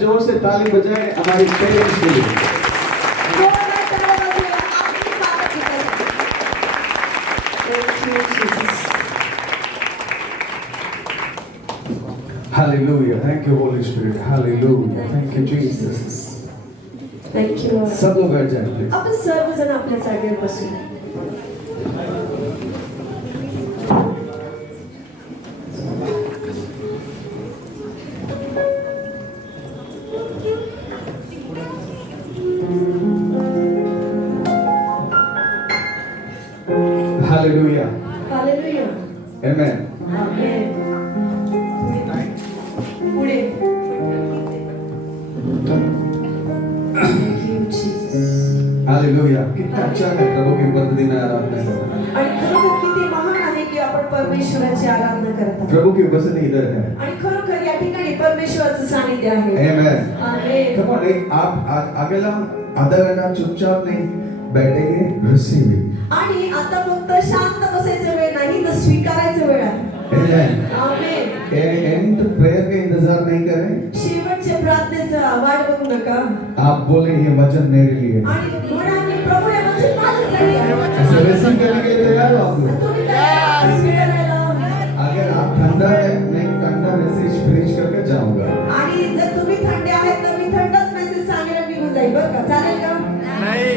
जोर से ताली बजाएं हमारी पेरेंट्स के लिए। Hallelujah. Thank you, Holy Spirit. Hallelujah. Thank you, Jesus. Thank you, Lord. सब लोग बैठ जाएं प्लीज। आपण सर्वजण आपल्या जागेवर बसू. Hallelujah. Hallelujah. Amen. Amen. पुढे. Thank you, Jesus. Hallelujah. कितना अच्छा है प्रभु के उपस्थिति में आराधना करना। आणि खरोखर किती महान आहे की आपण परमेश्वराची आराधना करत आहोत. प्रभु की उपस्थिति इधर है। आणि खरोखर या ठिकाणी परमेश्वराचं सानिध्य आहे. Amen. Amen. Come on, आप अगला आधा घंटा चुपचाप नहीं बैठेंगे, रिसीव। आणि आता फक्त शांत बसायचं वेळ नाही तर स्वीकारायचं वेळ आहे. Amen. आमेन. एंड प्रेयर का इंतजार नहीं करें। शेवटच्या प्रार्थनेचा वाट बघू नका. आप बोले ये वचन मेरे लिए। आणि म्हणा की प्रभू हे वचन माझ्यासाठी आहे. ऐसे रिसीव करने के लिए तैयार हो आप लोग? तुम्ही तयार स्वीकारायला. अगर आप ठंडा है, मैं ठंडा मैसेज प्रीच करके जाऊंगा। आणि जर तुम्ही थंडे आहेत तर मी थंडच मेसेज सांगायला निघून जाईल बरं का? चालेल का? नहीं।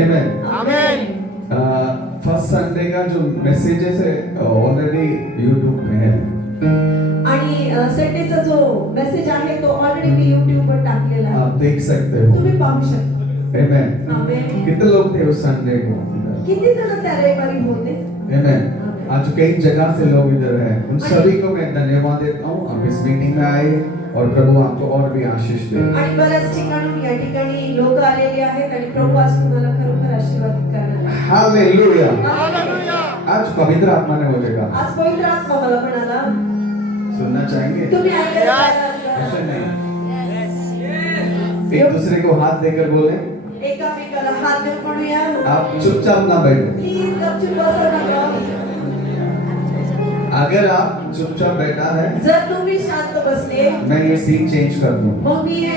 Amen. आमेन। फर्स्ट संडे का जो मैसेजेस है ऑलरेडी यूट्यूब में है। आणि संडेचा जो मेसेज आहे तो ऑलरेडी मी YouTube वर टाकलेला आहे. आप देख सकते हो। तुम्ही पाहू शकता. Amen. आमेन. कितने लोग थे उस संडे को? किती जण त्या रविवारी होते? Amen. आज कई जगह से लोग इधर हैं। उन सभी को मैं धन्यवाद देता हूँ। आप इस मीटिंग में आए और प्रभु आपको और भी आशीष दे। आणि बऱ्याच ठिकाणून या ठिकाणी लोक आलेले आहेत आणि प्रभू आज तुम्हाला खरोखर आशीर्वादित करणार आहे. हालेलुया। हालेलुया। आज पवित्र आत्मा ने मुझे कहा। आज पवित्र आत्मा मला म्हणाला. सुनना चाहेंगे? तुम्ही ऐकायला ऐसे नहीं। एक दूसरे को हाथ देकर बोले। एकामेकाला हात देऊन म्हणूया. आप चुपचाप ना बैठो। प्लीज गपचूप बसू नका. अगर आप चुपचाप बैठा है, जर तुम्ही शांत बसले मैं ये सीन चेंज कर दूँ। मग मी हे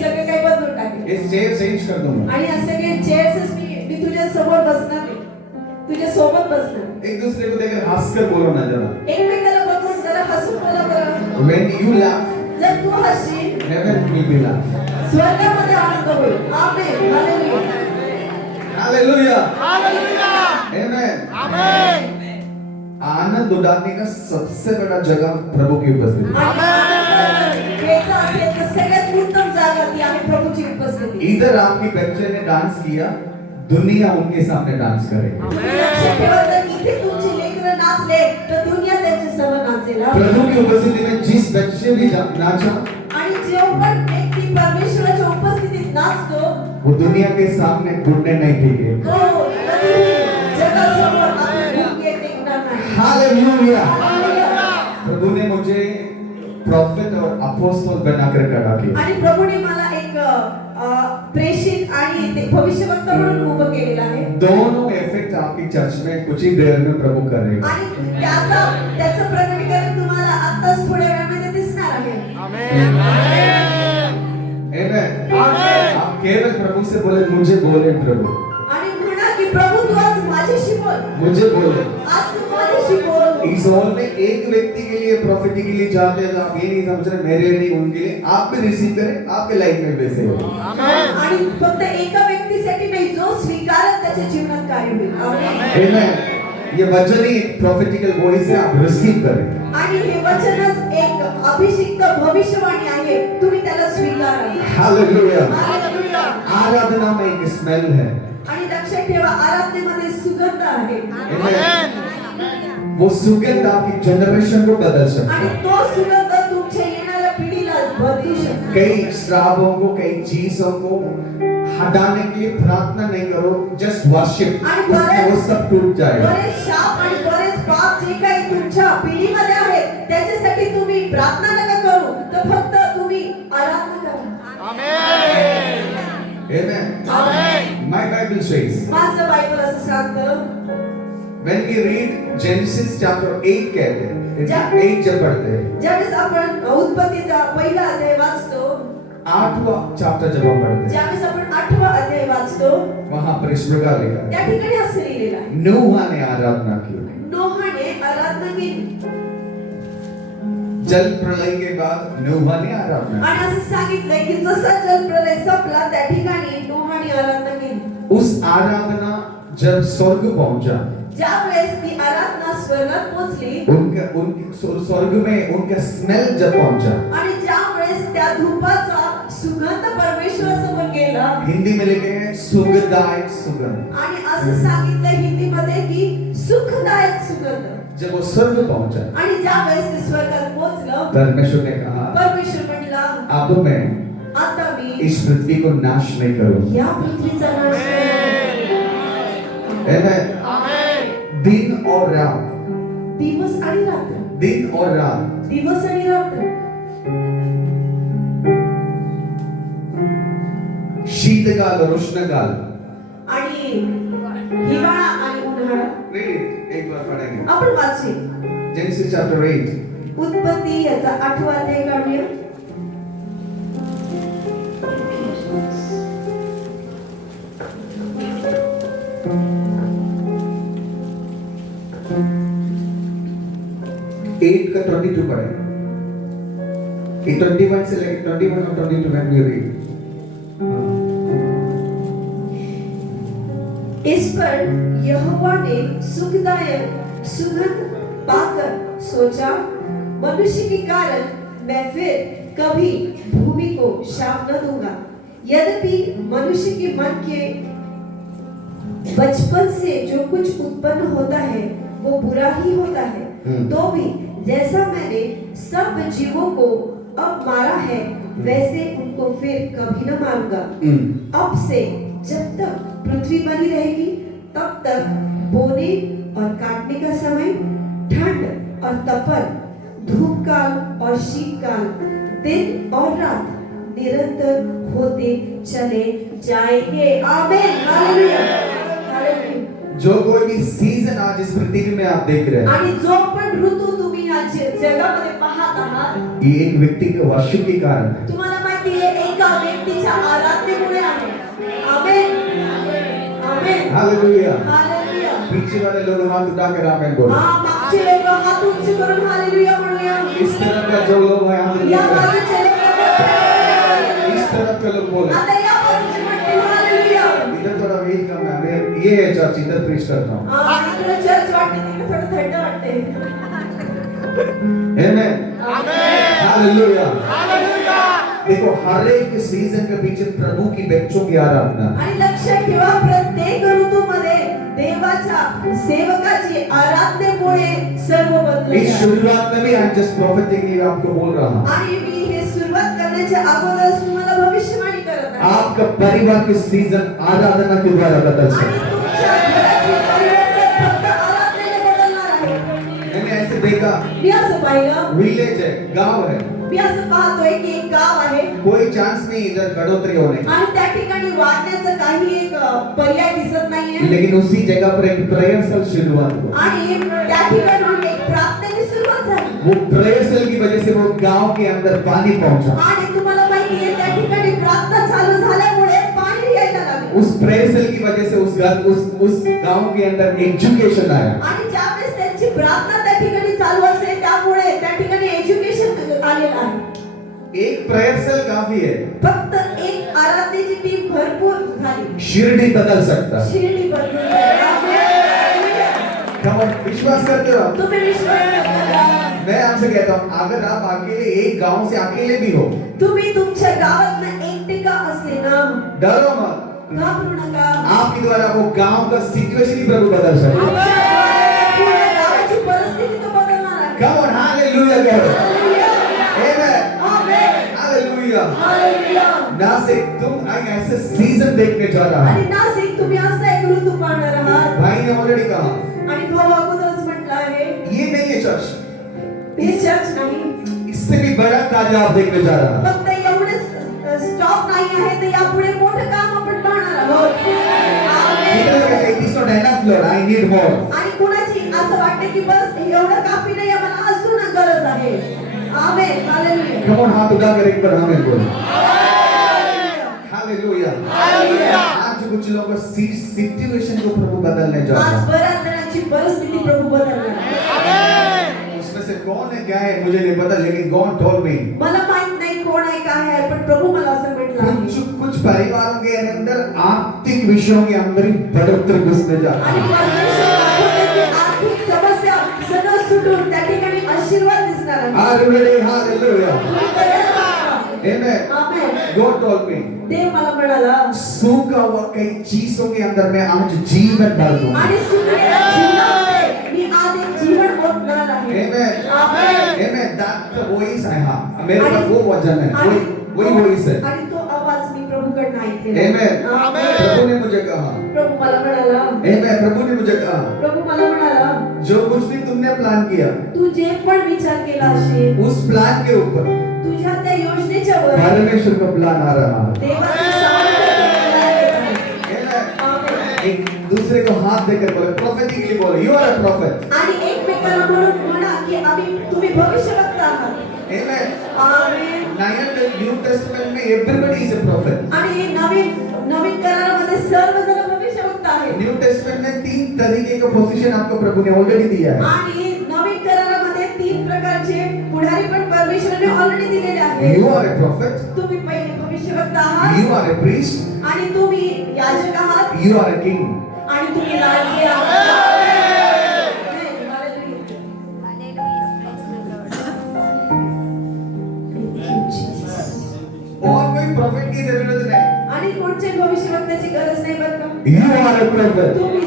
सगळे काही बदलून टाकेन. इस चेयर चेंज कर दूँगा। आणि असे काही चेअर्स मी तुझ्या समोर बसणार नाही. तुझ्या सोबत बसणार. एक दूसरे को देखकर हंसकर बोलो ना जरा। एकमेकाला बघून जरा हसून बोला बरं. When you laugh, जर तू हसशील heaven will be laugh. स्वर्गामध्ये आनंद होईल. आमेन. हालेलुया. Hallelujah. हालेलुया। Amen. आमेन। आनंद उड़ाने का सबसे बड़ा जगह प्रभु की उपस्थिति। याचा असेल तर सगळ्यात उत्तम जागा ती आहे प्रभूची उपस्थिती. इधर आपके बच्चे ने डांस किया, दुनिया उनके सामने डांस करेगी। लक्षात ठेवा जर इथे तुमची लेकरं नाचले तर दुनिया त्यांच्या समोर नाचेल. प्रभु की उपस्थिति में जिस बच्चे भी नाचा, आणि जो पण व्यक्ती परमेश्वराच्या उपस्थितीत नाचतो वो दुनिया के सामने घुटने नहीं टेके। तो कधीही जगासमोर आपले गुडघे टेकणार नाही. हालेलुया। हालेलुया. प्रभु ने मुझे प्रॉफिट और अपोस्टल बनाकर खड़ा किया। आणि प्रभूने मला एक प्रेषित आणि ते भविष्यवक्ता म्हणून उभं केलेलं आहे. दोनों इफेक्ट आपकी चर्च में कुछ ही देर में प्रभु करेगा। आणि त्याचं प्रकटीकरण तुम्हाला आत्ताच थोड्या वेळामध्ये दिसणार आहे. आमेन। Amen. आमेन। आप केवल प्रभु से बोले, मुझे बोले प्रभु। आणि म्हणा की प्रभु तू आज माझ्याशी बोल. मुझे बोले। आज तू माझ्याशी बोल. इस हॉल में एक व्यक्ति के लिए प्रॉफिटी के लिए जाते हैं, आप ये नहीं समझ रहे मेरे लिए उनके लिए, आप भी रिसीव करें, आपके लाइफ में वैसे हो। आमेन। आणि फक्त एका व्यक्तीसाठी नाही, जो स्वीकारत त्याच्या जीवनात कार्य होईल. आमेन. Amen. ये वचन ही प्रॉफिटिकल वॉइस है, आप रिसीव करें। आणि हे वचनच एक अभिषिक्त भविष्यवाणी आहे, तुम्ही त्याला स्वीकारा. हालेलुया। हालेलुया. आराधना में एक स्मेल है। आणि लक्षात ठेवा आराधनेमध्ये सुगंध आहे. Amen. वो सुगंध आपकी जनरेशन को बदल सकता आणि है। तो सुगंध तुमच्या येणाऱ्या पिढीला बदलू शकतो. कई श्रापों को, कई चीजों को हटाने के लिए प्रार्थना नहीं करो, जस्ट वर्शिप, आणि उसमें वो सब टूट जाएगा। बरेच शाप आणि बरेच पाप जे काही तुमच्या पिढीमध्ये आहेत त्याच्यासाठी तुम्ही प्रार्थना नका करू, तर फक्त तुम्ही आराधना करा. आमेन. Amen. Amen. My Bible says, माझं बायबल असं सांगतं, when we read Genesis chapter 8 कहते हैं, जब- 8 जब पढ़ते हैं, ज्यावेळेस आपण उत्पत्तीचा पहिला अध्याय वाचतो, 8वां चैप्टर जब हम पढ़ते हैं, ज्यावेळेस आपण 8वा अध्याय वाचतो, वहां पर इस प्रकार लिखा है, त्या ठिकाणी असं लिहिलेलं आहे, नूह ने आराधना की। नोहाने आराधना केली. जल प्रलय के बाद नूह ने आराधना की। आणि असं सांगितलंय की जसा जल प्रलय संपला त्या ठिकाणी नोहाने आराधना केली. उस आराधना जब स्वर्ग पहुंचा, ज्यावेळेस ती आराधना स्वर्गात पोहोचली उनके स्वर्ग में उनका स्मेल जब पहुंचा, आणि ज्यावेळेस त्या धूपाचा सुगंध परमेश्वरासमोर गेला, हिंदी में लिखे हैं सुखदायक सुगंध। आणि असं सांगितलं हिंदीमध्ये की सुखदायक सुगंध. जब वो स्वर्ग पहुंचा, आणि ज्यावेळेस ते स्वर्गात पोहोचलं, परमेश्वर ने कहा, परमेश्वर म्हटला, अब मैं आता मी इस पृथ्वी को नाश नहीं करूंगा। या पृथ्वीचा नाश करणार. Amen. आमेन. दिन और रात, दिवस आणि रात्र, दिन और रात, दिवस आणि रात्र, शीतकाल और उष्णकाल। आणि हिवाळा आणि उन्हाळा. Read it. एक बार पढ़ेंगे। आपण वाचू Genesis chapter 8. उत्पत्ती याचा 8वा अध्याय काढूया. एट का 22 पढ़े। ये 21 से लेकर 21 और 22 में भी read। इस पर यहोवा ने सुखदायक सुगंध पाकर सोचा, मनुष्य के कारण मैं फिर कभी भूमि को शाप न दूंगा। यद्यपि मनुष्य के मन के बचपन से जो कुछ उत्पन्न होता है वो बुरा ही होता है, तो भी जैसा मैंने सब जीवों को अब मारा है वैसे उनको फिर कभी न मारूंगा। अब से जब तक पृथ्वी बनी रहेगी तब तक बोने और काटने का समय, ठंड और तपन, धूप काल और शीतकाल, दिन और रात निरंतर होते चले जाएंगे। आमीन। हालेलुया। हालेलुया। जो कोई भी सीजन आज इस पृथ्वी में आप देख रहे हैं, आणि जो पण ऋतू तुम्ही या जगामध्ये पाहत आहात, ये एक व्यक्ति के वर्शिप के कारण है। तुम्हाला माहिती आहे एका व्यक्तीच्या आराधनेमुळे आहे. आमेन. आमेन. हालेलुया। हालेलुया. पीछे वाले लोग हाथ उठाकर आमीन बोलो। हा, मागचे लोक हात उंच करून हालेलुया म्हणूया. इस तरफ का जो लोग हैं हाथ या उठाकर, बाजूचे लोक म्हणतील. इस तरफ के लोग बोले। आता या बाजूचे म्हणतील हालेलुया. इधर थोड़ा वेट कम है, मैं ये है चर्च, इधर प्रीच करता हूँ। हा, इकडे चर्च वाटते, तिकडे थोडं थंड वाटते. आमेन। आमेन. हालेलुया। हालेलुया. देखो हर एक सीजन के पीछे प्रभु की बच्चों की आराधना। आणि लक्षात ठेवा प्रत्येक ऋतूमध्ये देवाच्या सेवकाची आराधनेमुळे सर्व बदलले इस आहे. शुरुआत में भी आज जस्ट प्रोफेटिकली आपको बोल रहा हूँ, आणि मी हे सुरुवात करण्याच्या अगोदरच तुम्हाला भविष्यवाणी करत आहे. आपका परिवार के सीजन आराधना के द्वारा बदल आणि सकते हैं। तुमच्या घराची परिवर्तन फक्त आराधनेने बदलणार आहे. मैंने ऐसे देखा, मी असं पाहिलं, विलेज है, गांव है, मी असं पाहतोय की एक गाव आहे कोई चांस नहीं इधर बढ़ोतरी होने की, आणि त्या ठिकाणी वाढण्याचं काही एक पर्याय दिसत नाहीये. लेकिन उसी जगह पर एक प्रेयर सेल शुरुआत हुआ। आणि त्या ठिकाणी एक प्रार्थनेची सुरुवात झाली. वो प्रेयर सेल की वजह से वो गांव के अंदर पानी पहुंचा। आणि तुम्हाला माहिती आहे त्या ठिकाणी प्रार्थना चालू झाल्यामुळे पाणी यायला लागले. उस प्रेयर सेल की वजह से उस गांव के अंदर एजुकेशन आया। आणि ज्यावेळेस त्यांची प्रार्थना त्या ठिकाणी चालू असेल त्यामुळे त्या ठिकाणी एज्युकेशन आलेलं आहे. एक प्रेयर सेल काफी है, फक्त एक आराधनेची टीम भरपूर झाली. शिरडी बदल सकता है। शिर्डी बदलून जाईल. आमेन. Come on, विश्वास करते हो आप? तुम्ही विश्वास करा. मैं आपसे कहता हूँ, अगर आप अकेले एक गांव से अकेले भी हो, तुम्ही तुमच्या गावात एकटे का असे ना, डरो मत, घाबरू नका. आपके द्वारा वो गांव का सिचुएशन ही प्रभु बदल सकता है। तुमच्या पूर्ण गावाची परिस्थिती Come on, hallelujah, God. Amen. Amen. Hallelujah. Hallelujah. ना से तुम ऐसे सीजन देखने जा रहा आणि है. नाशिक तुम्ही असा एक ऋतू पाहणार आहात. भाई ने ऑलरेडी कहा आणि भाऊ अगोदरच म्हटलं आहे, ये नहीं है चर्च, हे चर्च नाही, इससे भी बड़ा कार्य आप देखने जा रहा है. फक्त एवढेच स्टॉप नाही आहे, तर यापुढे मोठं काम आपण पाहणार आहोत. आमेन. It is not enough, Lord. I need more. आणि कुणाची असं वाटते की बस एवढं काफी नाही, मला अजून गरज आहे. आमेन. हालेलुया. Come on, हाथ उठाकर एक बार आमेन बोलो. हालेलुया. आज कुछ लोगों का सिचुएशन को प्रभु बदलने जा रहा आज है. बऱ्याच जणांची परिस्थिती प्रभु बदलणार आहे. उसमें से कौन है क्या है मुझे नहीं पता, लेकिन God told me मला माहित नाही कोण आहे काय आहे, पण प्रभु मला असं म्हटलं आहे. कुछ परिवारों के अंदर आर्थिक विषयों के अंदर ही बढ़ोतरी घुसने जा रहा आणि है. परमेश्वर दाखवते की आर्थिक समस्या सगळं सुटून त्या ठिकाणी आशीर्वाद दिसणार आहे. Are you ready? Hallelujah. तुम्ही तयार आहात का? Amen. आमेन. God told me देव मला म्हणाला, सूखा हुआ कई चीजों के अंदर मैं आज जीवन भर दूंगा. आणि सुकलेल्या जीवनामध्ये मी आज एक जीवन ओतणार आहे. Amen. Amen. Amen. That's the voice I have. मेरे पास वो वचन है, वही voice है. आणि तो आवाज मी प्रभूकडनं ऐकलेला. Amen. आमेन. प्रभु ने मुझे कहा. प्रभु मला म्हणाला, Amen. प्रभु ने मुझे कहा प्रभु मला म्हणाला, जो कुछ भी तुमने प्लान किया तू जे पण विचार केला असेल, उस प्लान के ऊपर तुझ्या त्या योजनेच्या वर परमेश्वर का प्लान आ रहा है. देवाचं सामर्थ्य तुला येत आहे. Amen. आमेन. एक दूसरे को हाथ देकर बोले, prophetically बोले, you are a prophet. आणि एकमेकाला म्हणून म्हणा की तुम्ही भविष्यवक्ता आहात. Amen. आमेन. New Testament में everybody is a prophet. आणि नवीन करारामध्ये सर्वजण भविष्यवक्ता आहेत. न्यू टेस्टमेंट में 3 तरीके का पोजीशन आपको प्रभु ने ऑलरेडी दिया है. आणि नवीन करारामध्ये 3 प्रकारचे पुढारी पण परमेश्वराने ऑलरेडी दिलेले आहेत. You are a prophet. तुम्ही पहिले भविष्यवक्ता आहात, You are a priest. आणि तुम्ही याजक आहात, You are a king. आणि तुम्ही राजकीय आहात. और कोई prophet की जरूरत नहीं. आणि कोणत्याही भविष्यवक्त्याची गरज नाही बरं का? You are a prophet. तुम्ही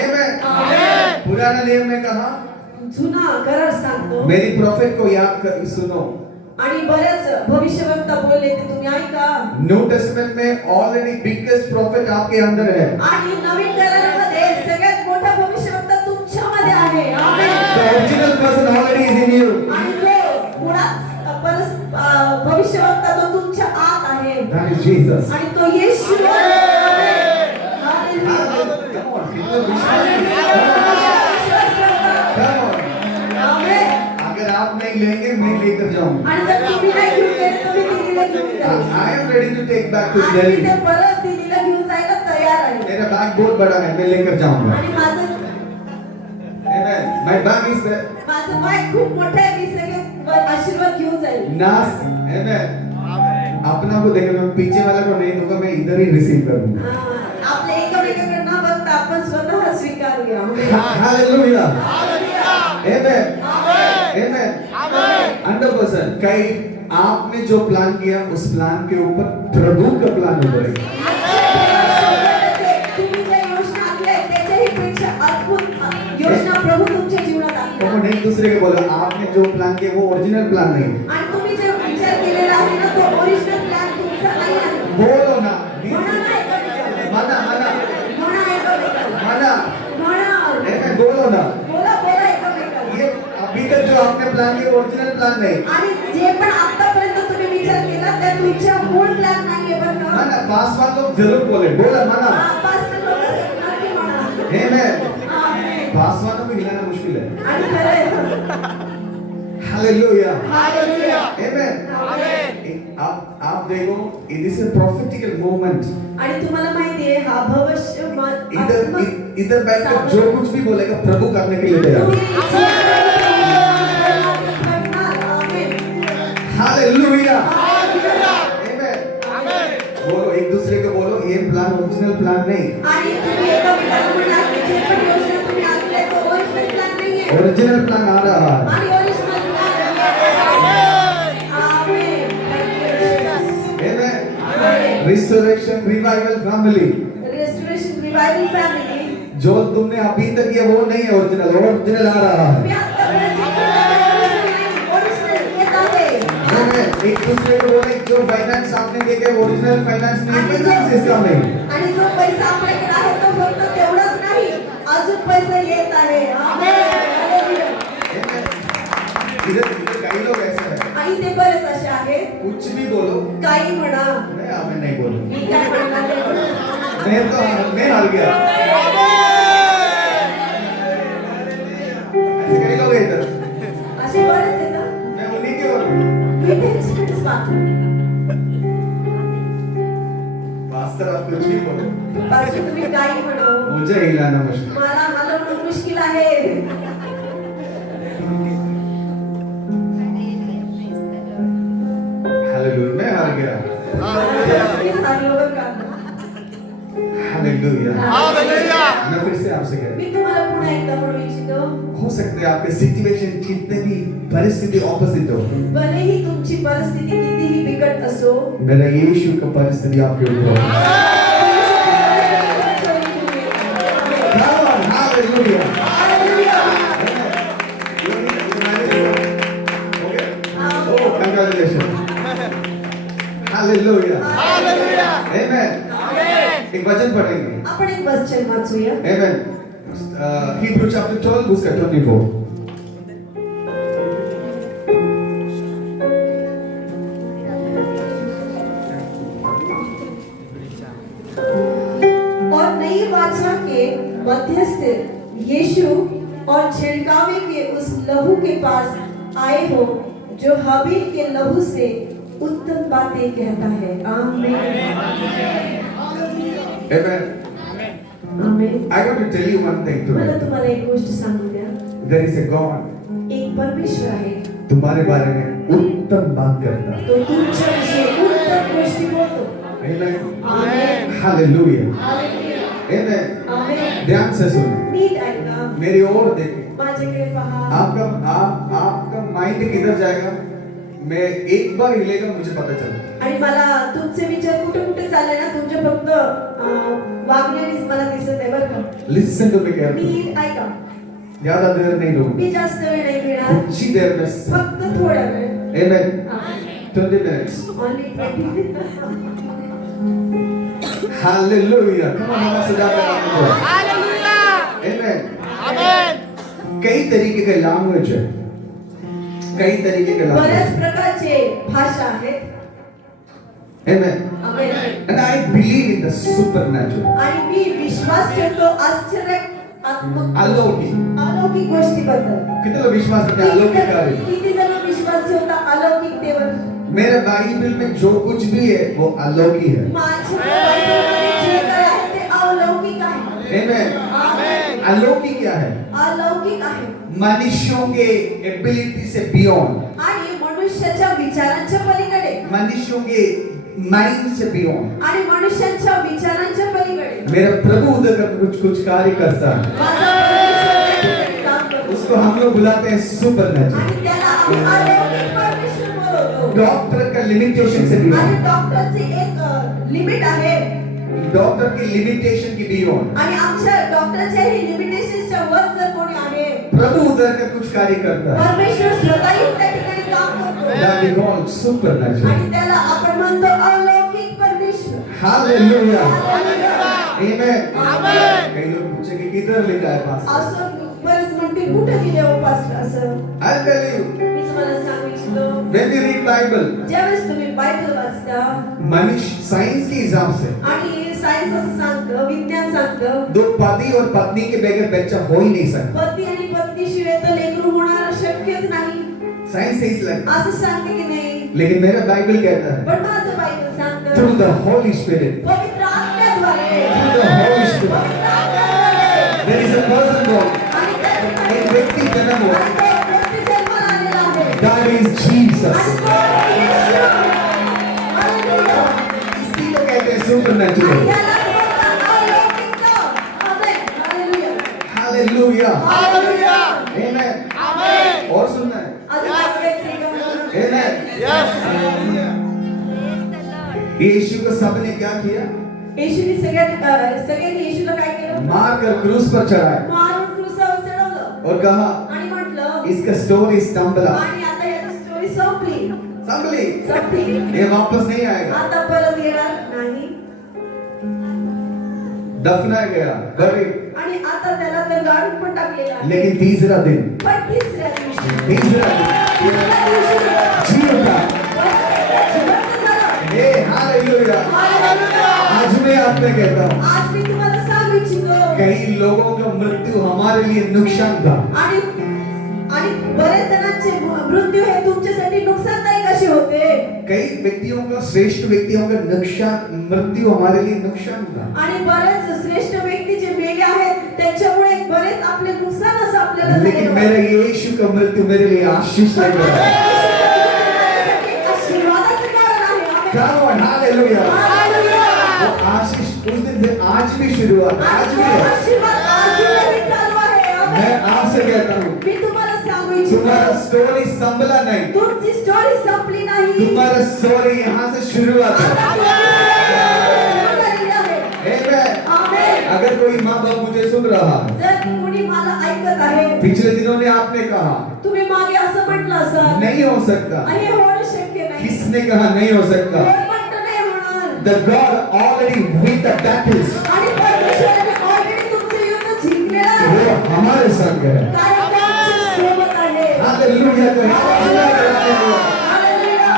Amen. Amen. पुराना नियम में कहा, जुना करार सांगतो, मेरी prophet को याद कर सुनो. आणि बरेच भविष्यवक्ता बोलले ते तुम्ही ऐका. न्यू टेस्टमेंट में ऑलरेडी बिगेस्ट prophet आपके अंदर है. आणि नवीन करारामध्ये सगळ्यात मोठा भविष्यवक्ता तुमच्यामध्ये आहे. आमेन. The original person already is in you. आणि जो मुळात भविष्यवक्ता तो तुमच्या आत आहे, That is Jesus. आणि तो येशू आहे. आमेन. हालेलुया. Come on, कितना विश्वास. विश्वास ठेवा. Come on. आमेन. अगर आप नहीं लेंगे मैं लेकर जाऊंगा. आणि जर तुम्ही नाही घेऊन गेले तर मी दिदीला घेऊन जाईल. I am ready to take back to आणि मी Delhi. ते परत दिदीला घेऊन जायला तयार आहे. मेरा बैग बहुत बड़ा है, मैं लेकर जाऊंगा. आणि माझं My bag is there. माझं बॅग खूप मोठं आहे, मी सगळे आशीर्वाद घेऊन जाईल. नास, Amen. अपना को देखे, मैं पीछे वाला को नहीं दूंगा, मैं इधर ही रिसीव करूंगा. आपले एकमेकांकडे न बघता आपण स्वतः स्वीकारूया. Hallelujah. हालेलुया. Amen. Amen. 100%. कई आपने जो प्लान किया उस प्लान के ऊपर प्रभु का प्लान उतरेगा. तुम्ही ज्या योजना आखल्या आहेत, त्याच्याही पेक्षा अद्भुत योजना प्रभु तुमच्या जीवनात आणतील. तो एक दूसरे को बोला, आपने जो प्लान किया वो ओरिजिनल प्लान नहीं है. आणि तुम्ही जे विचार केलेला आहे ना, तो ओरिजिनल प्लॅन तुमचा नाही आहे. बोलो ना. म्हणा ना एकमेकांना. मना मना म्हणा एकमेकांना. मना. म्हणा. Amen. बोलो ना. बोला एकमेकांना. ये अभी तक जो आपने प्लान किया ओरिजिनल प्लान नहीं. आणि जे पण आतापर्यंत तुम्ही विचार केला त्या तुमच्या मूळ प्लॅन नाहीये बरं का? मना. पासवान लोग जरूर बोले, बोला मना. पाच लोक नक्की म्हणा. Amen. आमेन. पासवानों को हिलाना मुश्किल है. आणि खरं आहे. Hallelujah. हालेलुया. Amen. आमेन. आप देखो, it is a prophetical moment. आणि तुम्हाला माहिती आहे हा भविष्य इधर बैठकर जो कुछ भी बोलेगा प्रभु करने के लिए तैयार. Hallelujah. Amen. आमेन. बोलो, एक दूसरे को बोलो, ये प्लान ओरिजिनल प्लान नहीं. आणि तुम्ही एकमेकांना म्हणा की जे पण योजना तुम्ही आखल्या तो ओरिजिनल प्लॅन नाहीये. ओरिजिनल प्लान आ रहा है. आणि ओरिजिनल प्लॅन आहे. आमेन. Amen. Restoration, revival, family. Restoration Revival Family. जो तुमने अभी तक किया वो नहीं है ओरिजिनल, ओरिजिनल आ रहा है। मी आतापर्यंत जे केलं आहे, original येत आहे. एक दूसरे को बोले जो फाइनेंस आपने देखे ओरिजिनल फाइनेंस नहीं, फाइनेंस इसका नहीं। आणि जो पैसा आपल्याकडे आहे तो फक्त तेवढाच नाही, अजून पैसा येत आहे. आमेन. हालेलुया. इधर इधर कई लोग ऐसे हैं, आणि ते बरेच असे आहेत, कुछ भी बोलो काही म्हणा, मैं आमेन नहीं बोलूं, मी काय म्हणणार नाही. मैं हार गया। ऐसे कई लोग हैं इधर, असे बरेच आहेत ना. मैं उन्हीं के और मी त्यांच्याकडेच पाहतो. पास्टर आप कुछ भी बोलो, पासून तुम्ही काही म्हणावं, मुझे हिलाना मुश्किल। मला हलवणं मुश्किल आहे. हालेलुया, मैं हार गया। मीच हारलो बरं का. हालेलुया। हालेलुया। मैं फिर से आपसे कह रहा मी तुम्हाला पुन्हा एकदा म्हणू इच्छितो, हूं, हो सकता है आपके सिचुएशन कितने भी परिस्थिति ऑपोजिट हो, भलेही तुमची परिस्थिती कितीही बिकट असो, मेरा यीशु का परिस्थिति आपके ऊपर हो। Come on, hallelujah। Oh, congratulations। Hallelujah। Hallelujah. Amen। आमेन। एक वचन पढ़ेंगे। आपण एक वचन वाचूया. Amen। Hebrew chapter 12 उसका 24। और नई वाचा के मध्यस्थ यीशु और छिड़कावे के उस लहू के पास आए हो जो हबील के लहू से उत्तम बातें कहता है. आमीन. Amen। आमीन. I want to tell you one thing मला today। तुम्हाला एक गोष्ट सांगू द्या. There is a God एक परमेश्वर आहे, तुम्हारे बारे में उत्तम बात करता है। तो तुमच्याविषयी उत्तम गोष्टी बोलतो. Amen। आमीन. Hallelujah। हालेलुया. Amen। आमीन. ध्यान से सुनो, नीट ऐका, मेरी ओर देखिए। माझ्याकडे पहा. आपका माइंड किधर जाएगा, मैं एक बार हिलेगा मुझे पता चलता। आणि मला तुमचे विचार कुठे कुठे चालले ना, तुमचे फक्त वागण्यानेच मला दिसत आहे बरं का. लिसन टू मी केयरफुल, नीट ऐका, ज्यादा देर नहीं रहूंगा, मी जास्त वेळ नाही घेणार, कुछ ही देर में। फक्त थोडा वेळ. Amen। 20 minutes। Only 20. Hallelujah। Come on, हम सजा कर रहे हैं। हालेलुया। Amen। आमेन। कई तरीके के लैंग्वेज है, कई तरीके के बऱ्याच लैंग्वेज। प्रकारचे भाषा आहेत. Amen। Amen. And I believe in the supernatural। आणि मी विश्वास ठेवतो आश्चर्यात्मक अलौकिक। अलौकिक गोष्टीबद्दल. कितने लोग विश्वास करते हैं अलौकिक कार्य? किती जण विश्वास ठेवता अलौकिकतेवर? मेरे बाइबल में जो कुछ भी है वो अलौकिक है। माझ्या बायबलमध्ये जे काय आहे ते अलौकिक आहे. Amen। आमेन. अलौकिक क्या है? अलौकिक आहे मनुष्यों के एबिलिटी से बियॉन्ड, आणि मनुष्याच्या विचारांच्या पलीकडे, मनुष्यों के माइंड से बियॉन्ड। आणि मनुष्यांच्या विचारांच्या पलीकडे मेरा प्रभु उधर का कुछ कुछ कार्य करता है, माझा परमेश्वर त्या ठिकाणी काम करतो. उसको हम लोग बुलाते हैं सुपरनैचुरल। आणि त्याला आम्ही अलौकिक परमेश्वर बोलवतो. डॉक्टर का लिमिटेशन से आणि बियॉन्ड, डॉक्टरची एक लिमिट आहे, डॉक्टर की लिमिटेशन की बियॉन्ड आणि आमच्या डॉक्टरच्या ही लिमिटेशनच्या वर जर कोणी आहे, प्रभु उधर का कुछ कार्य करता है, परमेश्वर स्वतःही त्या ठिकाणी काम करतो. that we call supernatural। आणि त्याला आपण म्हणतो अलौकिक परमेश्वर. हालेलुया। हालेलुया. आमेन। आमेन। कई लोग पूछे कि किधर लिखा है पास? असं बरेच म्हणते कुठे दिले हो पास्टर असं. I tell you, मी तुम्हाला सांगू इच्छितो, when you read Bible, ज्यावेळेस तुम्ही बायबल वाचता मनुष्य साइंस के हिसाब से आणि सायन्स असं सांगतं, विज्ञान सांगतं, दो पति और पत्नी के बगैर बच्चा हो ही नहीं सकता। पती आणि पत्नीशिवाय तर लेकरू होणार शक्यच नाही साइंस इज लाइक, असं सांगते की नाही. लेकिन मेरा बाइबल कहता है पण माझं बायबल थ्रू सांगतं, द होली स्पिरिट, पवित्र आत्म्याद्वारे, थ्रू द होली स्पिरिट पवित्र आत्म्याद्वारे, there is a person born, आणि त्या ठिकाणी एक व्यक्ति जन्म हुआ, आणि तो व्यक्ती जन्माला आलेला आहे. that is Jesus। आणि तो येशू. हालेलुया. इसी को कहते हैं आणि सुपरनॅचुरल। यालाच बोलतात अलौकिकता. आमेन. हालेलुया. हालेलुया। हालेलुया। आमेन। आमेन। और सुनना है, अजून वाचायचं का? आमेन। यस। यीशु को सबने क्या किया? येशूने सगळ्यांनी येशूला काय केलं? मार कर क्रूस पर चढ़ाया मारून क्रूसावर चढवलं और कहा आणि म्हटलं इसका स्टोरी संभला आणि आता याची स्टोरी संपली. संभली ये वापस नहीं आएगा आता परत येणार नाही दफनाया गया buried आणि आता त्याला तर गाडून पण टाकलेला आहे. लेकिन तीसरा दिन पण तिसऱ्या दिवशी तीसरा दिन जी उठा जिवंत झालं. हे हालेलुया आज मैं आप में कहता हूँ आज मी तुम्हाला सांगू इच्छितो कई लोगों का मृत्यु हमारे लिए नुकसान था आणि आणि बरेच जणांचे मृत्यू हे तुमच्यासाठी नुकसानदायक असे होते. कई व्यक्तियों का श्रेष्ठ व्यक्तियों का नुकसान मृत्यू हमारे लिए नुकसान था आणि बरेच श्रेष्ठ व्यक्ती जे मेले आहेत त्याच्यामुळे बरेच आपले नुकसान असं आपल्याला लेकिन झालेलं मेरा आहे. यीशु का मृत्यु मेरे लिए आशीष पण लेकर माझ्या आया आयुष्यासाठी एक आशीर्वादाचं कारण आहे. आमेन. Come on, hallelujah. हालेलुया. वो आशीष उस दिन से आज भी शुरुआत आज आणि भी तो है आशीर्वाद आजही चालू आहे. आमेन. मैं आपसे कहता हूँ मी तुम्हाला सांगू इच्छितो तुम्हारा स्टोरी संभला नहीं तुमची स्टोरी संपली नाही. तुम्हारा स्टोरी यहाँ से शुरुआत है आता तुमची सुरू झालेली आहे. Amen. आमेन. अगर कोई माँ बाप मुझे सुन रहा है जर कोणी मला ऐकत आहे पिछले दिनों ने आपने कहा तुम्ही मागे असं म्हटलं असं नहीं हो सकता हे होणं शक्य नाही. किसने कहा नहीं हो सकता कोण म्हणतं नाही होणार. The God already with the battles आणि परमेश्वराने ऑलरेडी तुमचं युद्ध जिंकलेलं आहे. वो हमारे संग है कारण ते आमच्या सोबत आहे. हालेलुया तो हालेलुया हालेलुया.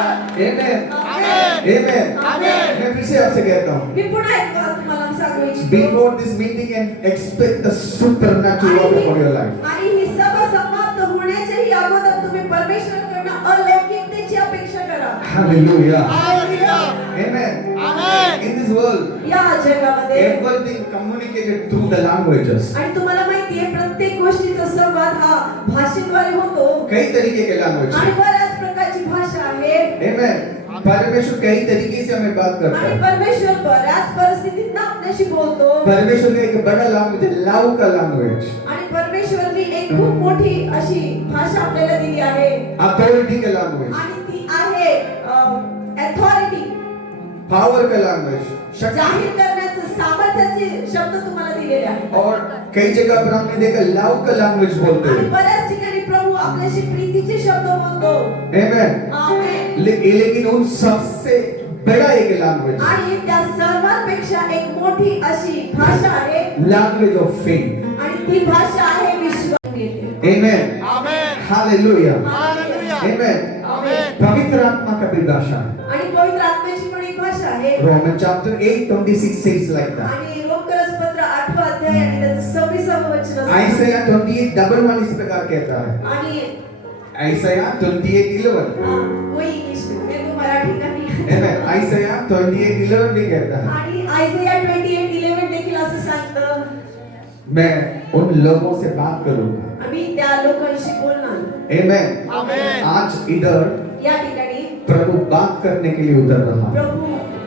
Amen. आमेन. Amen. आमेन. मैं फिर से आपसे कहता हूँ मी पुन्हा एकदा तुम्हाला सांगू इच्छितो before this meeting and expect the supernatural work upon your life. आणि ही सभा समाप्त होण्याच्याही अगोदर तुम्ही परमेश्वराकडून अलौकिकतेची अपेक्षा करा. Hallelujah. Hallelujah. Amen. Amen. In this world, या जगामध्ये everything communicated through the languages. आणि तुम्हाला माहितीये प्रत्येक गोष्टीचा संवाद हा भाषेद्वारे होतो कई तरीके के लैंग्वेज आणि बऱ्याच प्रकारची भाषा आहे. Amen. परमेश्वर कई तरीके से हमें बात करता आणि है परमेश्वर बऱ्याच परिस्थितीत आपल्याशी बोलतो. परमेश्वर का एक बड़ा लैंग्वेज है लव का लैंग्वेज आणि परमेश्वरनी एक खूप मोठी अशी भाषा आपल्याला दिली आहे अथॉरिटी का लैंग्वेज आणि ती आहे अथॉरिटी. पावर का लैंग्वेज जाहीर करण्याचं सामर्थ्याचे शब्द तुम्हाला दिलेले आहेत. और कई जगह पर हमने देखा लव का लैंग्वेज बोलते आणि हैं बऱ्याच ठिकाणी प्रभू आपल्याशी प्रीतीचे शब्द बोलतो. Amen. आमेन. लेकिन उन सबसे बड़ा एक लैंग्वेज आणि त्या सर्वांपेक्षा एक मोठी अशी भाषा आहे लैंग्वेज ऑफ फेथ आणि ती भाषा आहे विश्वास येते. Amen. Amen. Hallelujah. Hallelujah. Amen. Amen. पवित्र आत्मा का भी भाषा है आणि पवित्र आत्म्याची पण एक भाषा आहे. Romans chapter 8:26 says like that. आणि रोमकरस पत्र 8 अध्याय आणि त्याचं 26 वचन असतं. Isaiah 28:11 इस प्रकार कहता है आणि Isaiah 28:11 वही इंग्लिश में तो मराठी का नाही. Amen. Isaiah 28:11 भी कहता है आणि आयझाया 28:11 देखील असं सांगतं मैं उन लोगों से बात करूंगा आम्ही त्या लोकांशी बोलणार. Amen. Amen. आज इधर या ठिकाणी प्रभु बात करने के लिए उतर रहा है प्रभू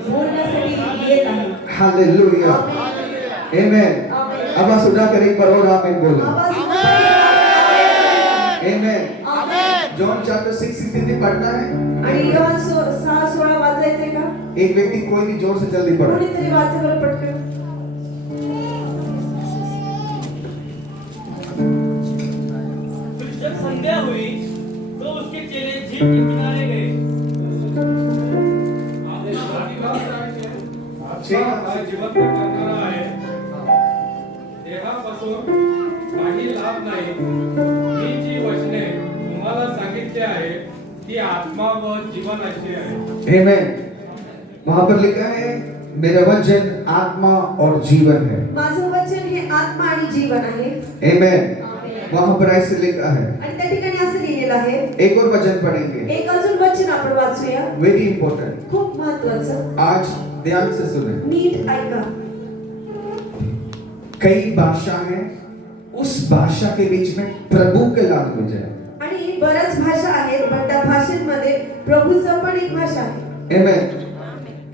बोलण्यासाठी येत आहे. Hallelujah. आमेन. Amen. आमेन. अब आप उठा कर एक बार और आमीन बोलो आवाज Amen. Amen. जॉन चैप्टर 6:63 पढ़ना है आणि योहान 6:16 वाचायचंय का? एक व्यक्ति कोई भी जोर से जल्दी पढ़ो कोणीतरी वाचा बरं पटकन. जब संध्या हुई तो उसके चेले झील के किनारे गए. ठीक. हा जिवंत करणारा आहे. देहापासून काही लाभ नाही. ही जी वचने तुम्हाला सांगितली आहे ती आत्मा व जीवन अशी आहे. Amen. वहां पर लिखा है मेरा वचन आत्मा और जीवन है माझं वचन हे आत्मा आणि जीवन आहे. Amen. आमेन. वहां पर ऐसे लिखा है आणि त्या ठिकाणी असं लिहिलेलं आहे. एक और वचन पढ़ेंगे एक अजून वचन आपण वाचूया. वेरी इंपॉर्टेंट खूप महत्त्वाचं. आज ध्यान से सुने नीट ऐका. कई भाषा है उस भाषा के बीच में प्रभु के लैंग्वेज है आणि बऱ्याच भाषा आहेत पण त्या भाषेमध्ये प्रभूचं पण एक भाषा आहे. Amen.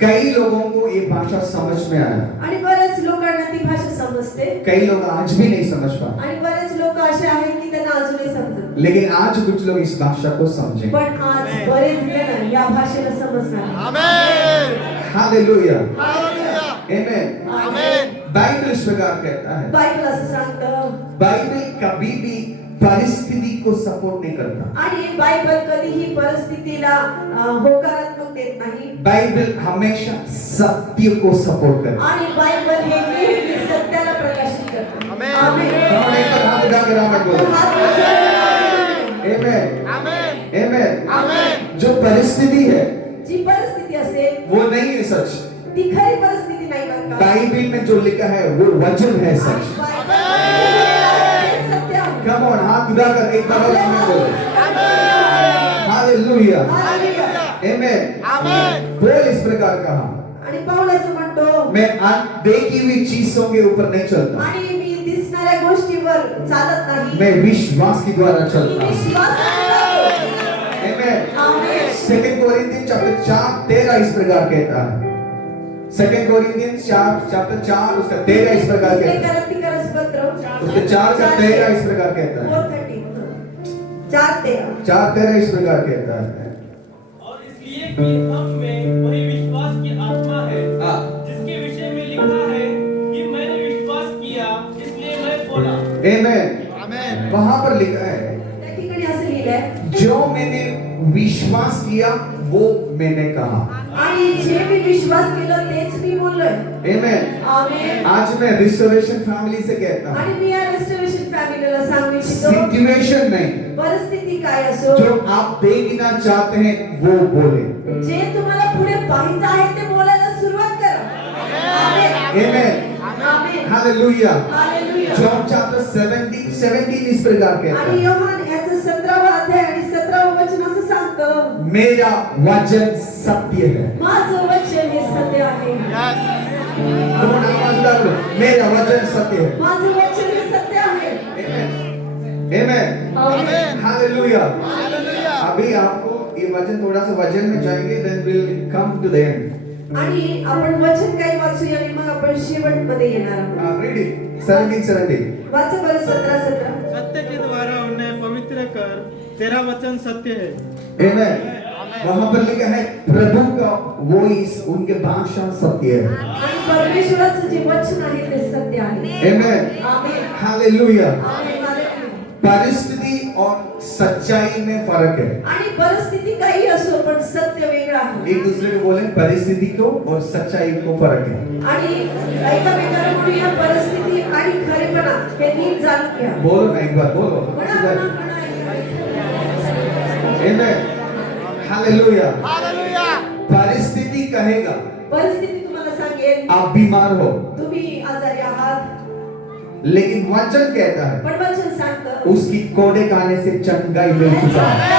कई लोगों को ये भाषा समझ में आया आणि बऱ्याच लोकांना ती भाषा समजते कई लोग आज भी नहीं समझ पाए आणि बरेच लोक असे आहेत की त्यांना अजूनही समजत. लेकिन आज कुछ लोग इस भाषा को समझेंगे पण आज बरेच जण या भाषेला समजणार. Amen. Hallelujah Hallelujah. Amen. Amen. Bible इस प्रकार कहता है, बायबल असं सांगतं बाइबल कभी भी परिस्थिति को सपोर्ट नहीं करता। आणि बायबल कधीही परिस्थितीला होकारात्मक देत नाही बाइबल हमेशा सत्य को सपोर्ट करता आणि बायबल हे नेहमी सत्याला प्रकाशित करतं. आमेन. आमेन. है। हम एक बार हाथ उठा के आमेन बोलो। हात उंचावून. Amen. Amen. Amen. Amen. जो परिस्थिति है जी परिस्थिती असेल वो नहीं है सच। ती खरी परिस्थिती नाही बरं का. बाइबल में जो लिखा है वो वचन है सच। आणि बायबल हे सत्य आहे. कम ऑन, हाथ उठा कर एक बार और आमेन बोलो। Amen. Hallelujah. Hallelujah. Amen. Amen. Paul इस प्रकार कहा, आणि पाऊल असं म्हणतो मैं अनदेखी हुई चीजों के ऊपर नहीं चलता, आणि मी दिसणाऱ्या गोष्टीवर चालत नाही. मैं विश्वास के द्वारा मी चलता हूँ। विश्वासाने चालतो. Amen. आमेन. सेकंड कोरिन्थियंस चैप्टर 4:13 इस प्रकार कहता है। सेकंड कोरिन्थियंस चैप्टर 4 उसका 13 इस प्रकार दुसरे कहता है। करंथीकरस पत्र उसके 4 का 13 इस प्रकार कहता है। 4:13 4:13 4:13 इस प्रकार कहता है। और इसलिए कि हम में वही विश्वास की आत्मा है हाँ। जिसके विषय में लिखा है कि मैंने विश्वास किया इसलिए मैं बोला। Amen. Amen. वहां पर लिखा है, त्या ठिकाणी असं लिहिलंय जो मैंने विश्वास किया वो मैंने कहा। आणि जे मी विश्वास केलं तेच मी बोललोय. Amen. आमेन. आज मैं रिस्टोरेशन फैमिली से कहता हूँ, आणि मी या रेस्टोरेशन फॅमिलीला सांगू इच्छितो सिचुएशन नहीं, परिस्थिती काय असो जो आप देखना चाहते हैं वो बोले। जे तुम्हाला पुढे पाहायचं आहे ते बोलायला सुरुवात करा. आमेन. Amen. आमेन. Hallelujah. हालेलुया. जॉन चैप्टर 17 इस प्रकार कहता आणि है, योहान याचं 17वा अध्याय आणि 17वा वचन असं सांगतं मेरा वचन सत्य है। माझं वचन हे सत्य आहे. Yes. कौन आवाज उठा लो, मेरा वचन सत्य है। माझं वचन हे सत्य आहे. Amen. Amen. आमेन. Hallelujah. Hallelujah. अभी आपको ये वचन थोड़ा सा वचन में जाएंगे, then we'll come to the end. आणि आपण वचन काही वाचूया आणि मग आपण शेवटमध्ये येणार आहोत. Read it. 17:17. वाचा बरं 17:17. सत्य के द्वारा उन्हें पवित्र कर, तेरा वचन सत्य है. Amen. वहां पर लिखा है प्रभु का वॉइस, उनके भाषा सत्य है। आणि परमेश्वराचं जे वचन आहे ते सत्य आहे. Amen. आमेन. Hallelujah. आमेन. हालेलुया. परिस्थिति और सच्चाई में फर्क है। आणि परिस्थिती काही असो पण सत्य वेगळं आहे. एक दूसरे को बोले परिस्थिति को और सच्चाई को फर्क है। आणि एकमेकांना म्हणूया परिस्थिती आणि खरेपणा हे नीट जाणून घ्या. बोलो ना एक बार, बोलो। म्हणा, म्हणा, म्हणा. Amen. Hallelujah. Hallelujah. परिस्थिति कहेगा परिस्थिती तुम्हाला सांगेल आप बीमार हो, तुम्ही आजारी आहात लेकिन वचन कहता है पण वचन सांगतं उसकी कोड़े खाने से चंगाई मिल चुका है।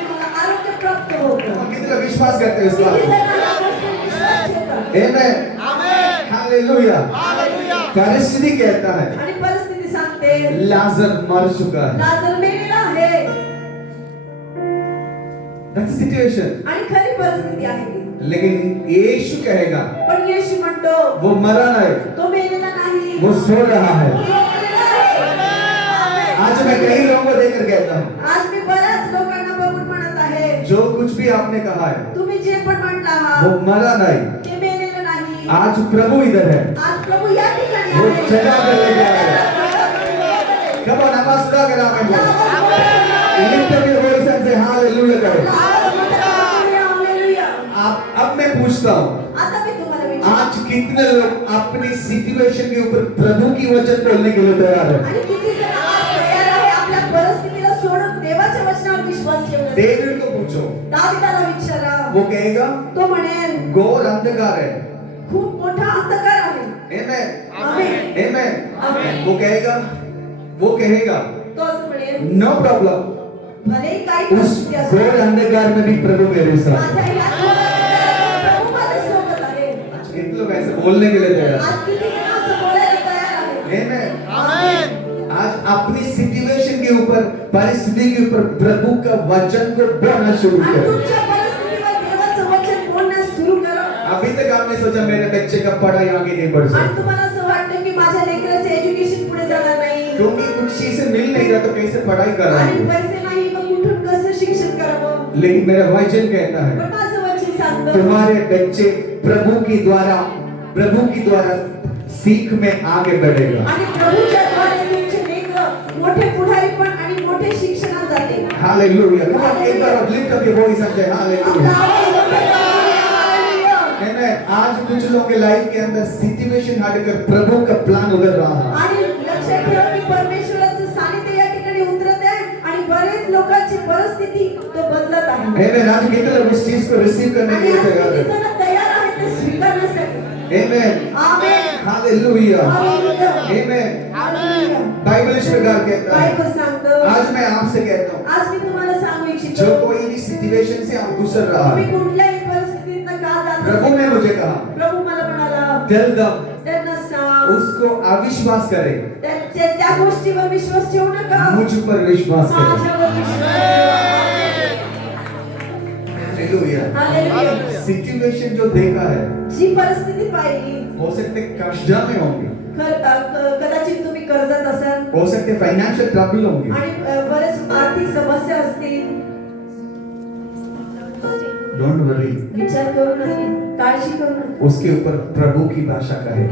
तुम्हाला आरोग्य प्राप्त होतं. हम कितना विश्वास करते हैं इस बात किती को? जणांना या गोष्टीवर विश्वास ठेवतात? Amen. Amen. Hallelujah. Hallelujah. परिस्थिति कहता है आणि परिस्थिती सांगते लाजर मर चुका है। लाजर मेलेला आहे. That's the situation. आणि खरी परिस्थिती आहे ती. लेकिन यीशु कहेगा पण येशू म्हणतो वो मरा नहीं, तो मेलेला नाही. वो सो रहा है। तो मेलेला आहे. आज मैं कई लोगों को देखकर कहता हूँ, आज मी बऱ्याच लोकांना बघून म्हणत आहे जो कुछ भी आपने कहा है तुम्ही जे पण म्हटला वो आहात मरा नहीं। ते मेलेलं नाही. आज प्रभु इधर है, आज प्रभू या ठिकाणी वो आहे. जगा कर लेके आएगा। Come on, आवाज उठा कर आमेन बोलो। Lift up your voice and say hallelujah करो। हालेलुया. अब मैं पूछता हूँ, आता मी तुम्हाला विचारतो आज कितने लोग अपनी सिचुएशन के ऊपर प्रभु की वचन बोलने के लिए तैयार है? आणि किती जण आज तयार आहे आपल्या परिस्थितीला सोडून देवाच्या वचनावर विश्वास ठेवण्यासाठी? डेविड को पूछो, दाविदाला विचारा. वो कहेगा तो म्हणेल घोर अंधकार है। खूप मोठा अंधकार आहे. Amen. आमेन. Amen. आमेन. वो कहेगा तो असं म्हणेल नो प्रॉब्लम, भले काही उस परिस्थिती असो घोर अंधकार में भी प्रभु मेरे साथ। माझ्या या घोर अंधकारात प्रभू माझ्यासोबत आहे. कितने लोग ऐसे बोलने के लिए तैयार हैं? आज किती जण असं बोलायला तयार आहे? Amen. Amen. आज अपनी सिचुएशन के ऊपर, परिस्थिति के ऊपर प्रभु का वचन को बोलना शुरू आणि करो। तुमच्या परिस्थितीवर देवाचं वचन बोलण्यास सुरू करा. अभी तक आपने सोचा मेरे बच्चे का पढ़ाई आगे नहीं बढ़ आणि सकती, तुम्हाला असं वाटतं की माझ्या लेकराचं एज्युकेशन पुढे जाणार नाही क्योंकि कुछ चीजें मिल नहीं रहा तो कैसे पढ़ाई कर रहा आणि हूँ। पैसे नाही मग कुठून कसं शिक्षण करावं. लेकिन मेरा वचन कहता है पण माझं वचन सांगतो तुम्हारे बच्चे प्रभु की द्वारा सीख में आगे बढ़ेगा. आणि प्रभूच्या द्वारे तुमचे लेकरं मोठे पुढारी पण आणि मोठे शिक्षणात जाते. Hallelujah. Come on, एक बार lift up your voice and say आपला hallelujah. आवाज मोठा करा. हालेलुया. Amen. आज कुछ लोगों के लाइफ के अंदर सिचुएशन हटकर प्रभु का प्लान उतर रहा है. आणि लक्षात ठेवा की परमेश्वराचं सानिध्य या ठिकाणी उतरत आहे आणि बरेच लोकांची परिस्थिती तो बदलत आहे. Amen. आज कितने लोग इस चीज को रिसीव करने आणि के लिए आज तैयार किती हैं? जण तयार आहेत ते स्वीकारण्यासाठी. Amen. आमेन. Hallelujah. Hallelujah. Amen. Hallelujah. Bible इस प्रकार कहता है. बायबल सांगतो. आज मैं आपसे कहता हूँ, आज मी तुम्हाला सांगू जो इच्छितो कोई भी सिचुएशन से आप गुजर रहा तुम्ही है, कुठल्याही परिस्थितीतनं का जात प्रभु ने असाल, मुझे कहा, प्रभू मला म्हणाला टेल दम, त्यांना सांग उसको अविश्वास करे, त्या गोष्टीवर विश्वास ठेवू नका मुझ पर विश्वास करे. माझ्यावर विश्वास ठेवा. Hallelujah. हालेलुया. सिचुएशन जो देखा है, जी परिस्थिती पाहिली हो सकते कर्जा में होंगे, कदाचित तुम्ही कर्जात असाल हो सकते फाइनेंशियल ट्रबल होंगे, आणि बरेच आर्थिक समस्या असतील. डोंट वरी, विचार करू नका, काळजी करू नका. उसके ऊपर प्रभु की भाषा करे.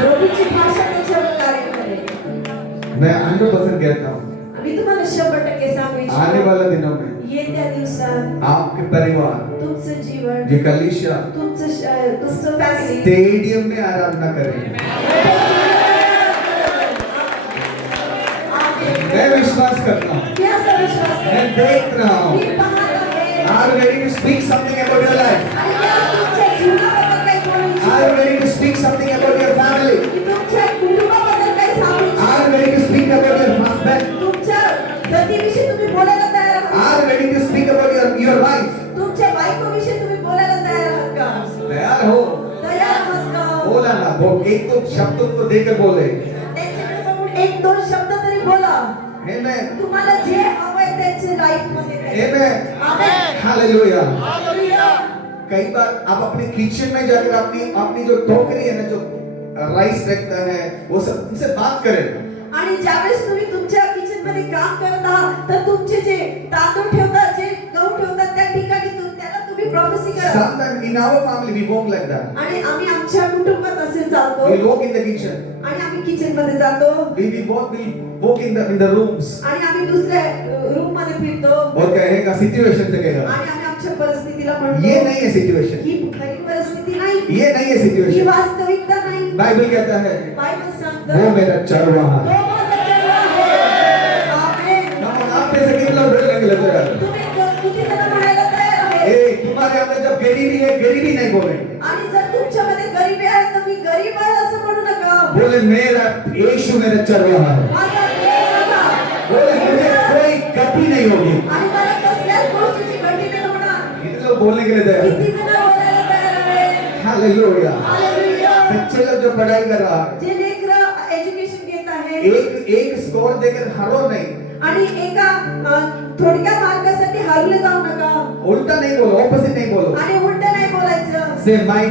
प्रभूची भाषा त्याच्यावर कार्य करेल. मैं 100% कहता हूँ, मी तुम्हाला 100% सांगू आने इच्छितो वाले दिनों में येत्या दिवसात आपके परिवार, तुमचं जीवन ये कलीसिया तुमचं फॅमिली स्टेडियम में आराधना करेंगे. मैं विश्वास करता हूँ, मैं देख रहा हूँ. Are you ready to speak something about your life? Are you ready to speak something about your family? Are you ready to speak about your husband? Are you ready to speak about your wife? तैयार हो? बोला ना, एक दो शब्दों को देकर बोले. एक दोन शब्द तरी बोला. Amen. तुम्हाला जे हवंय त्याचे लाईफ मध्ये द्या. Amen. आमेन. Hallelujah. हालेलुया. कई बार आप अपने किचन में जाकर अपनी जो टोकरी है ना, जो राइस रखता है, वो सब उनसे बात करें. आणि ज्यावेळेस तुम्ही तुमच्या किचन मध्ये काम करत आहात तर तुमचे जे तांदूळ ठेवतात, जे गहू ठेवतात, त्या ठिकाणी त्याला तुम्ही प्रोफेसी करा. Sometimes in our family we walk like that. आणि आम्ही आमच्या कुटुंबात असे चालतो We walk in the kitchen. आणि आम्ही किचन मध्ये जातो We walk in the rooms. आणि आम्ही दुसऱ्या रूम मध्ये फिरतो और कहेगा सिचुएशन से कहेगा, आणि आम्ही आमच्या परिस्थितीला ये म्हणतो नहीं है सिचुएशन, ही खरी परिस्थिती नाही, ये नहीं है ही सिचुएशन. वास्तविकता नाही. बाइबल कहता है, बायबल वो सांगतं मेरा चरवाहा तो है. माझा चरवाहा आहे. आमेन. आप में से कितने लोग बोलने के लिए तैयार हैं? तुम्ही किती जण म्हणायला तयार आहे? ए, तुम्हारे अंदर जब गरीबी है, गरीबी नहीं बोले. आणि जर तुमच्यामध्ये गरिबी आहे तर मी गरीब आहे असं म्हणू नका. बोले मेरा यीशु मेरा चरवाहा है. माझा देव माझा. बोले मुझे कोई गति नहीं होगी. आणि मला कसल्याच गोष्टीची गती नाही होणार. कितने लोग बोलने के लिए तैयार हैं? किती जण बोलायला तयार आहे? हालेलुया. हालेलुया. बच्चे लोग जो पढ़ाई कर रहा है, जे लेकरं एज्युकेशन घेत आहे एक स्कोर देकर हारो नहीं. आणि एका थोडक्या मार्कासाठी हारले जाऊ नका उल्टा नहीं बोलो, ऑपोजिट नहीं बोलो. आणि उलट नाही बोलायचं. Say my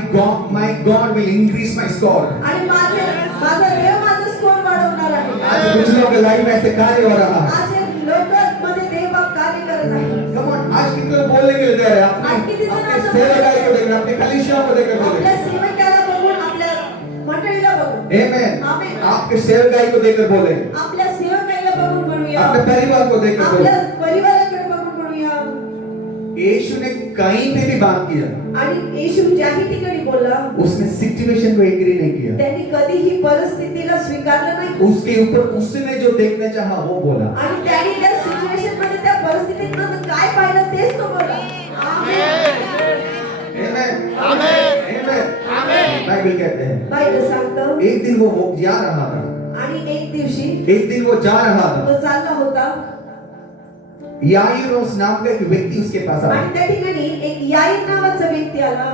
God will increase my score. आणि माझा देव माझा स्कोर वाढवणार आहे. आज कुछ लोगों के लाइफ में ऐसे कार्य हो रहा है. आज लोकांमध्ये देव कार्य करत आहे. Come on, आज कितने लोग बोलने के लिए तैयार हैं? आज किती जण अपने असं सेवकाई को देखकर, अपने कलीसिया को देखकर आपल्या बोले. सेवकाला बघून, आपल्या मंडळीला बघून, Amen. आमेन. आपके सेवकाई को देखकर बोले. आपल्या सेवकाला बघून म्हणूया, अपने परिवार को देखकर आपल्या बोले. परिवाराकडे बघून म्हणूया. यीशु ने कहीं पे भी बात किया, आणि येशू ज्याही ठिकाणी बोलला उसने सिचुएशन को एग्री नहीं किया. त्यांनी कधीही परिस्थितीला स्वीकारलं नाही. उसके ऊपर उसने जो देखना चाहा वो बोला. आणि त्यांनी त्या सिच्युएशन मध्ये, त्या परिस्थितीत काय पाहिलं तेच तो बोला. आमेन. Amen. आमेन. Amen. आमेन. बाइबल कहते हैं, बायबल सांगतं एक दिन वो जा रहा था. आणि एक दिवशी एक दिन वो जा रहा था. तो चालला होता याईरोस नाम का एक व्यक्ति उसके पास आया. आणि त्या ठिकाणी एक याईर नावाचा व्यक्ती आला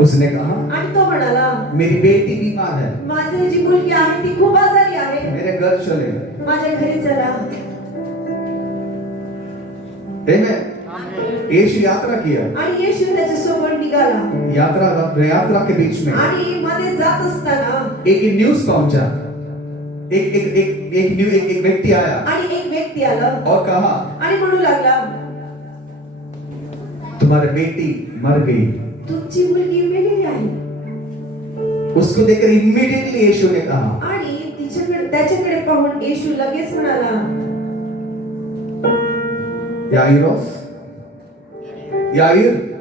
उसने कहा, आणि तो म्हणाला, मेरी बेटी बीमार है, माझी जी मुलगी आहे ती खूप आजारी आहे, मेरे घर चले. माझ्या घरी चला. Amen. यीशु यात्रा किया. आणि येशू त्याच्या सोबत निघाला यात्रा के बीच में आणि मध्ये जात असताना एक न्यूज़ पहुंचा. एक व्यक्ति आया आणि एक व्यक्ती आला और कहा, आणि म्हणू लागला, तुम्हारी बेटी मर गई। तुमची मुलगी मेलेली आहे. उसको देखकर इमीडिएटली यीशु ने कहा, आणि त्याच्याकडे पाहून येशू लगेच म्हणाला, याइरोस, याइर,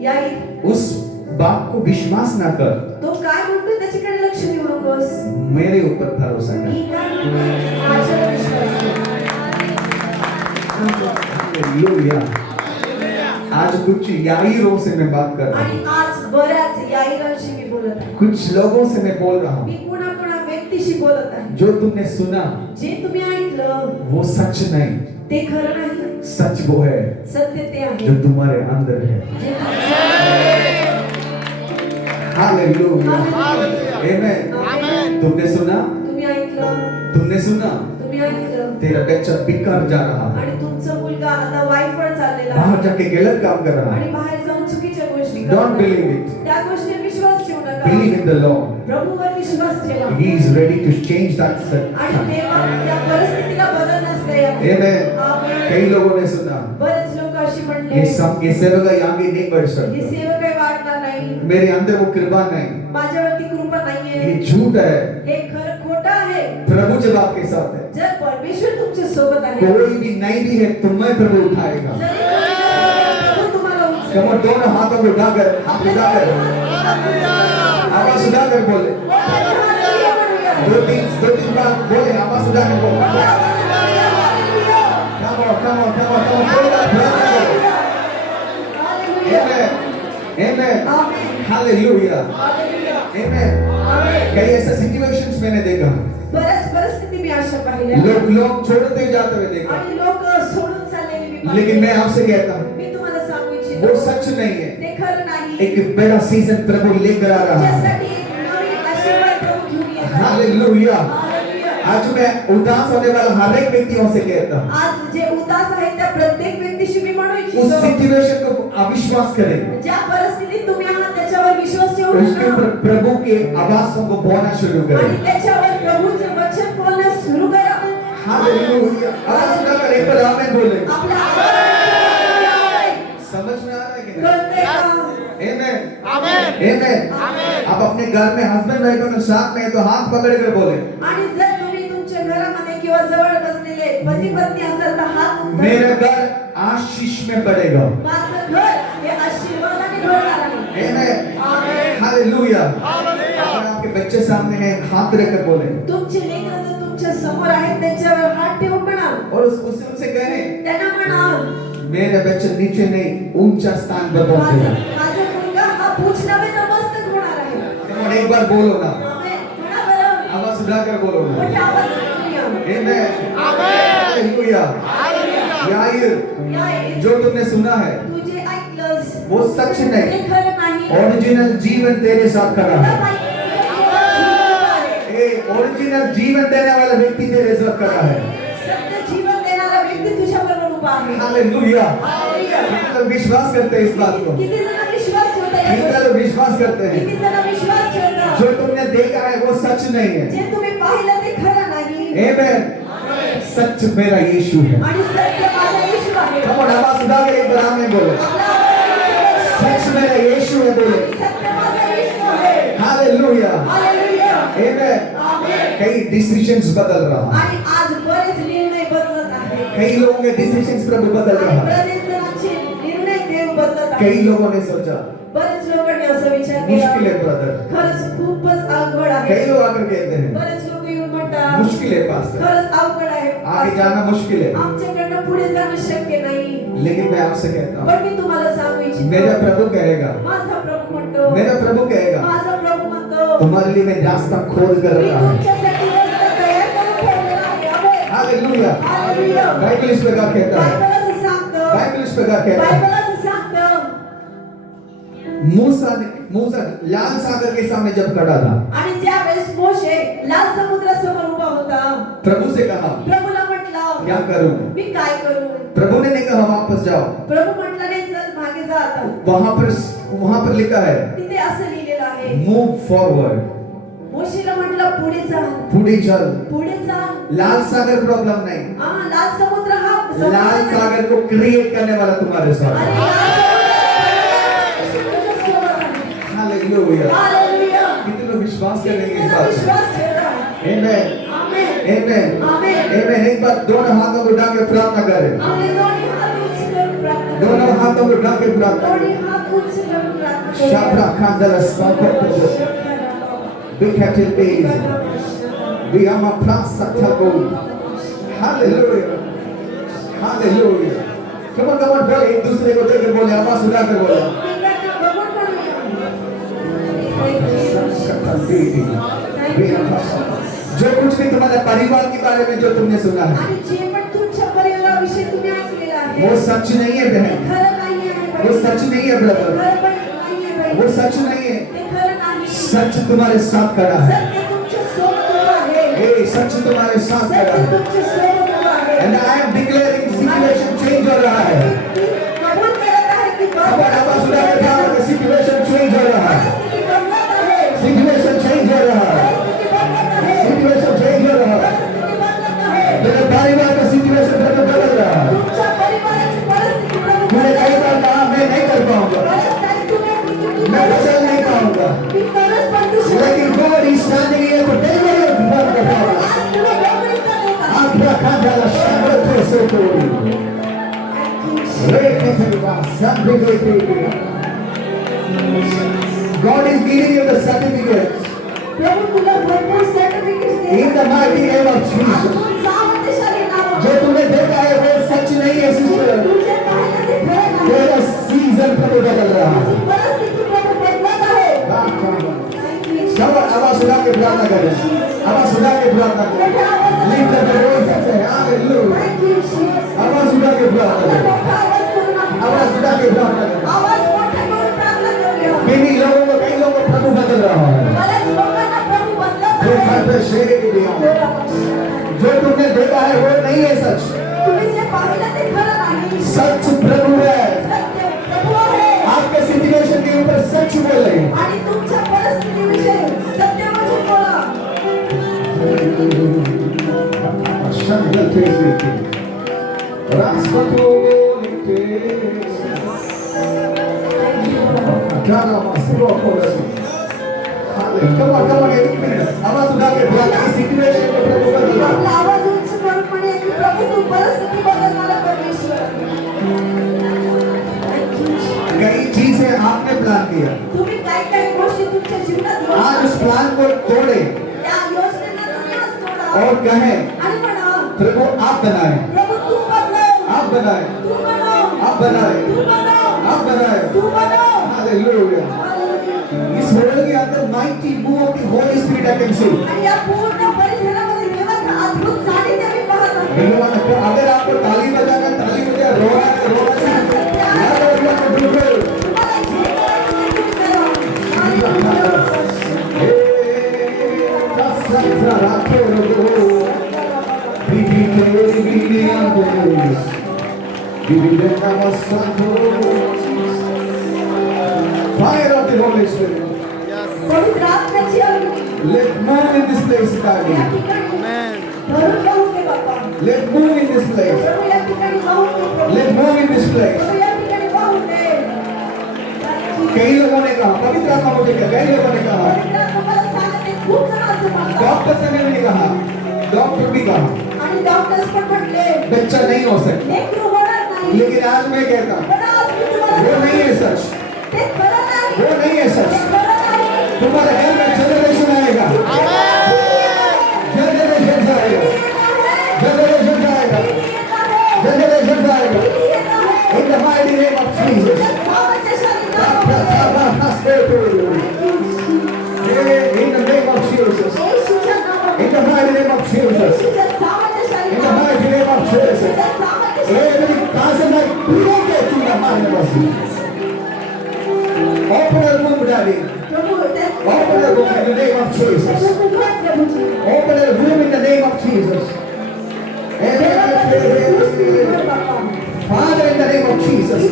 याईर, उस बात को विश्वास ना कर, तो काय म्हणतो त्याच्याकडे लक्ष देऊ नकोस. मेरे ऊपर भरोसा कर। मी काय म्हणतो माझ्यावर विश्वास ठेव. हालेलुया। आज कुछ याइरों से मैं बात कर रहा आणि हूँ, आज बऱ्याच याईरांशी मी बोलत आहे. कुछ लोगों से मैं बोल रहा मी हूँ, कुणा व्यक्तीशी बोलत आहे. जो तुमने सुना जे तुम्ही ऐकलं वो सच नहीं, ते खरं नाही. सच वो है सत्य ते आहे जो तुम्हारे अंदर है। जे तुमच्या- हालेलुया, Hallelujah. आमेन। आमेन. तुमने सुना, तुम्ही ऐकलं, तुमने सुना, तुम्ही ऐकलं. तेरा बच्चा बिकार जा रहा है, आणि तुमचा मुलगा आता वाईफळ चाललेला बाहर आहे जाके गलत काम कर रहा आणि है। बाहेर जाऊन चुकीच्या गोष्टी Don't करत आहे. believe it. त्या गोष्टीवर विश्वास ठेवू नका. Believe in the Lord. प्रभूवर विश्वास ठेवा. He is ready to change that आणि situation. तेव्हा त्या परिस्थितीला बदल नसते. Amen. आमेन. कई लोगों ने सुना, बरेच लोक अशी म्हणले, ये सेवक आगे नहीं बढ़ हे सकता, सेवा काही वाटणार नाही, मेरे अंदर वो कृपा नहीं, माझ्यावरती कृपा नाहीये, ये झूठ है। हे खरं खोटं आहे. प्रभु जब आपके साथ है, जर परमेश्वर तुमच्या सोबत आहे, कोई भी नहीं भी है तुम्हें प्रभु उठाएगा। जरी कोणी नसेल, प्रभू तुम्हाला उचलेल. कमर दोनों हाथों को उठाकर, हाथ उठाकर, आवाज उठाकर बोले, दो तीन बार बोले, आवाज उठाकर बोले। Come on, come on, come on, बोलो, बोलो। Amen. Amen. Hallelujah. Amen. कई ऐसे सिचुएशंस मैंने देखा, बऱ्याच परिस्थिती मी अशा पाहिल्या लोग छोड़ते जाते हुए देखा, आणि लोक सोडून चाललेली मी पाहिली. लेकिन मैं आपसे कहता हूँ, मी तुम्हाला सांगू वो इच्छितो, सच नहीं है। ते खरं नाही. एक बड़ा सीजन प्रभु लेकर आ रहा है। तुमच्यासाठी एक नवीन आशीर्वाद प्रभू घेऊन येत आहे. हालेलुया। हालेलुया. आज मैं उदास होने वाला हर एक व्यक्तियों से कहता हूँ, आज जे उदास आहे त्या प्रत्येक व्यक्तीशी मी म्हणू उस इच्छितो, सिचुएशन को अविश्वास करें, ज्या परिस्थितीत तुम्ही आहात त्याच्यावर विश्वास ठेवू उसके ऊपर नका प्रभु के आवाज़ों को बोलना शुरू आणि करें। त्याच्यावर प्रभूचे वचन बोलण्यास सुरू करा. हालेलुया। आवाज उठाकर एक बार आमीन बोले। आपल्या आवाज समझ में आ रहा है कि नहीं? कळतंय का? Amen. Amen. Amen. Amen. आप अपने घर में हस्बैंड वाइफ अगर साथ में है तो हाथ पकड़ कर बोले, आणि जर तुम्ही तुमच्या घरामध्ये किंवा जवळ बसलेले पती पत्नी असाल तर हात मेरा घर आशीष में बढ़ेगा। माझं घर हे आशीर्वादाने भरणार आहे. Amen. आमेन. हालेलुया। Hallelujah. अगर आपके बच्चे सामने हैं, हाथ रखकर बोले तुमचे लेकरं जर तुमच्या समोर आहेत त्यांच्यावर हात ठेवून म्हणा, और उससे उनसे कहें, त्यांना म्हणा, मेरा बच्चा नीचे नहीं ऊंचा स्थान पर माझा पहुंचे। माझा मुलगा हा पूछ नव्हे तर मस्तक होणार आहे. Come on, एक बार बोलो ना, आमेन. म्हणा बरं. आवाज उठाकर बोलो ना। मोठ्या आवाजाने बोलूया. Amen. Amen. Hallelujah. Hallelujah. Yair, या ये- जो तुमने सुना है तू जे ऐकलंस वो सच ते नहीं, खरं नाही. ओरिजिनल जीवन तेरे साथ खड़ा तुला है। माहिती आहे. ए ओरिजिनल जीवन देने वाला व्यक्ती तेरे साथ खड़ा है। सत्य जीवन देणारा व्यक्ती तुझ्याबरोबर उभा आहे. हालेलुया। हालेलुया. कितने लोग विश्वास करते हैं इस बात को? किती जण विश्वास ठेवतात या कितने गोष्टीवर? लोग विश्वास करते हैं? किती जण विश्वास ठेवतात? जो तुमने देखा है वो सच नहीं है। जे तुम्ही पाहिलं ते खरं नाही. Amen. सच मेरा यीशु है। आणि सत्य माझा येशू आहे. Come on, आवाज उठाकर एक बार आमीन बोलो। आपला आवाज सच मेरा यीशु है बोलो। सत्य माझा येशू आहे. हालेलुया। हालेलुया. Amen. आमेन. कई डिसीजंस बदल रहा है। आणि आज बरेच निर्णय बदलत आहेत. कई लोगों के डिसीजंस प्रभु बदल आणि रहा है। बरेच जणांचे निर्णय देव बदलत आहेत. कई लोगों ने सोचा बरेच लोकांनी असं विचार केला, मुश्किल है ब्रदर। खरंच खूपच अवघड आहे. कई लोग आकर कहते हैं बरेच लोक येऊन म्हणतात, मुश्किल है पास्टर, खरंच अवघड आहे. आगे जाना मुश्किल है। आमच्याकडनं पुढे जाणं शक्य नाही. लेकिन मैं आपसे कहता हूँ, पण मी तुम्हाला सांगू मेरा इच्छितो, प्रभु कहेगा, माझा प्रभू म्हणतो, मेरा प्रभु कहेगा, माझा प्रभू म्हणतो, तुम्हारे लिए मैं रास्ता खोल कर मी रहा हूँ। तुमच्यासाठी रस्ता तयार करून ठेवलेला आहे. आमेन. हालेलुया। हालेलुया. बाइबल इस प्रकार कहता है, बायबल असं सांगतं, बाइबल इस प्रकार कहता है, बायबल असं सांगतं, मूसा लाल सागर के सामने जब खड़ा था, आणि ज्यावेळेस मोशे लाल समुद्रासमोर उभा होता, प्रभु से कहा प्रभूला म्हटलं, क्या करूं? मी काय करू? प्रभु ने नहीं कहा वापस जाओ। प्रभू म्हटलं नाही, चल मागे जा आता. वहां पर लिखा है तिथे असं लिहिलेलं आहे, मूव फॉरवर्ड, मोशेला म्हटलं पुढे जा, पुढे चल। पुढे जा. लाल सागर प्रॉब्लम नहीं, लाल समुद्र हा लाल सागर को क्रिएट करने वाला तुम्हारे साथ आणि है। लाल समुद्र विश्वास ठेवला है Amen. आमेन Amen. आमेन Amen. एक बार दोनों हाथों को उठा के प्रार्थना करें. हमने दोनों हाथ ऊंचे कर प्रार्थना करें दोनों हाथों को उठा के प्रार्थना करें. दोनों हाथ ऊंचे कर प्रार्थना करें Shabra kandala spakoto. Big capital B's. We are my prasatago. Hallelujah. Hallelujah. Come on, बोले एक दूसरे को देख के बोले आवाज उठा के बोले. जो कुछ भी तुम्हारे परिवार के बारे में जो तुमने सुना है आणि जे पण तुमच्या परिवाराविषयी तुम्ही ऐकलेलं आहे वो सच नहीं है बहन. खरं नाही आहे वो सच नहीं है ब्रदर. खरं पण नाही आहे बाई. वो सच नहीं है. ते खरं नाही सच तुम्हारे साथ खड़ा है. सत्य तुमच्या सोबत उभं आहे हे सच तुम्हारे साथ खड़ा सत्य है. तुमच्या सोबत उभं आहे And I am declaring situation change हो रहा है. कबूल करत आहे की अब आवाज उठा के कहा कि situation change हो रहा है. परिस्थिती बदलत आहे Situation change हो रहा है. परिस्थिती बदलत आहे Situation change हो रहा है. परिस्थिती बदलत आहे मेरे परिवार का situation बदल रहा है. तुमच्या परिवाराची परिस्थिती बदलत तूने आहे कई बार कहा मैं नहीं कर पाऊंगा. बरेच काही तुम्ही मैं फसल नहीं पाऊंगा. मी तरच पण तू लेकिन God is standing here to deliver you from the power. आज तुला वेगळी करत आहे आपका खांदा शब्द तो से तोड़ी. God is giving you the certificates प्रभु तुला भरपूर certificates they in the mighty name of Jesus. सामर्थ्यशाली नाव जो तुमने देखा है वो सच नहीं है सिस्टर. तुझे पाहिलं ते खरं नाही तेरा सीजन कब बदल रहा है. परिस्थिती प्रभु बदलत आहे चलो आवाज सुना के प्रार्थना करें. आवाज सुना के प्रार्थना करें. Lift up your voice and say hallelujah. Thank you Jesus आवाज सुना के प्रार्थना करें. आवाज करून आवाज सुना के प्रार्थना करें. आवाज मोठा करून प्रार्थना करूया कई लोगों को प्रभु बदल रहा है. बरेच लोकांना प्रभु बदलत जो आहे घर पे शेर की दिया. जो तुमने देखा है वो नहीं है सच. तुम्ही जे पाहिलं ते खरं नाही सच प्रभु है. सत्य प्रभु आहे आपके सिचुएशन के ऊपर सच बोले. आणि तुमच्या परिस्थितीविषयी सत्य म्हणजे बोला शब्द थे रास्पतो लिखे. जाना मस्रो कोले. Come on, एक मिनट. आवाज उठा के बोला इस सिचुएशन को प्रभु बदल रहा है. आपला आवाज उंच करून म्हणे की प्रभु तू परिस्थिती बदलणारा परमेश्वर कई चीजें आपने प्लान किया. तुम्ही काय काय गोष्टी तुमच्या जीवनात आज उस प्लान को तोड़े त्या योजनेला तुम्ही आज तोडा और कहें आणि म्हणा प्रभु आप बनाए. प्रभु तू बदलव आप बनाए. तू बनव आप बनाए. तू बनव आप बनाए. तू बनव Hallelujah. इस वर्ल्ड के अंदर mighty move of the Holy Spirit I can see. आणि या पूर्ण परिसरामध्ये देवाचा अद्भुत सानिध्य मी पाहत आहे अगर आपको ताली बजाना ताली बजा रोना बिल्कुल. तुम्हाला जे करायचं ते तुम्ही करा Fire of the Holy Spirit. पवित्र आत्म्याची अग्नी Let move in this place, या Daddy. ठिकाणी भरून जाऊ दे बाबा Let move in this place. प्रभु या ठिकाणी वाहून दे प्रभु Let move in this place. प्रभु या ठिकाणी वाहून दे कई लोगों ने कहा पवित्र आत्मा मुझे क्या कई लोगों ने कहा पवित्र आत्मा मला सांगते खूप जण असं म्हणतात डॉक्टर ने भी कहा डॉक्टर भी कहा आणि डॉक्टर्स पण म्हटले बच्चा नहीं हो सकता लेकरू होणार नाही लेकिन आज मैं कहता हूं पण आज मी तुम्हाला वो नहीं है सच ते खरं नाही वो नहीं है सच ते खरं नाही तुम्हारे घर में जनरेशन आएगा जनरेशन आएगा जनरेशन आएगा जनरेशन आएगा in the mighty name of Jesus in the name of Jesus in the mighty name of Jesus in the mighty name of Jesus every person that broke it in the mighty name of Jesus open the room daddy open the room in the name of Jesus open the room in the name of Jesus Father in the name of Jesus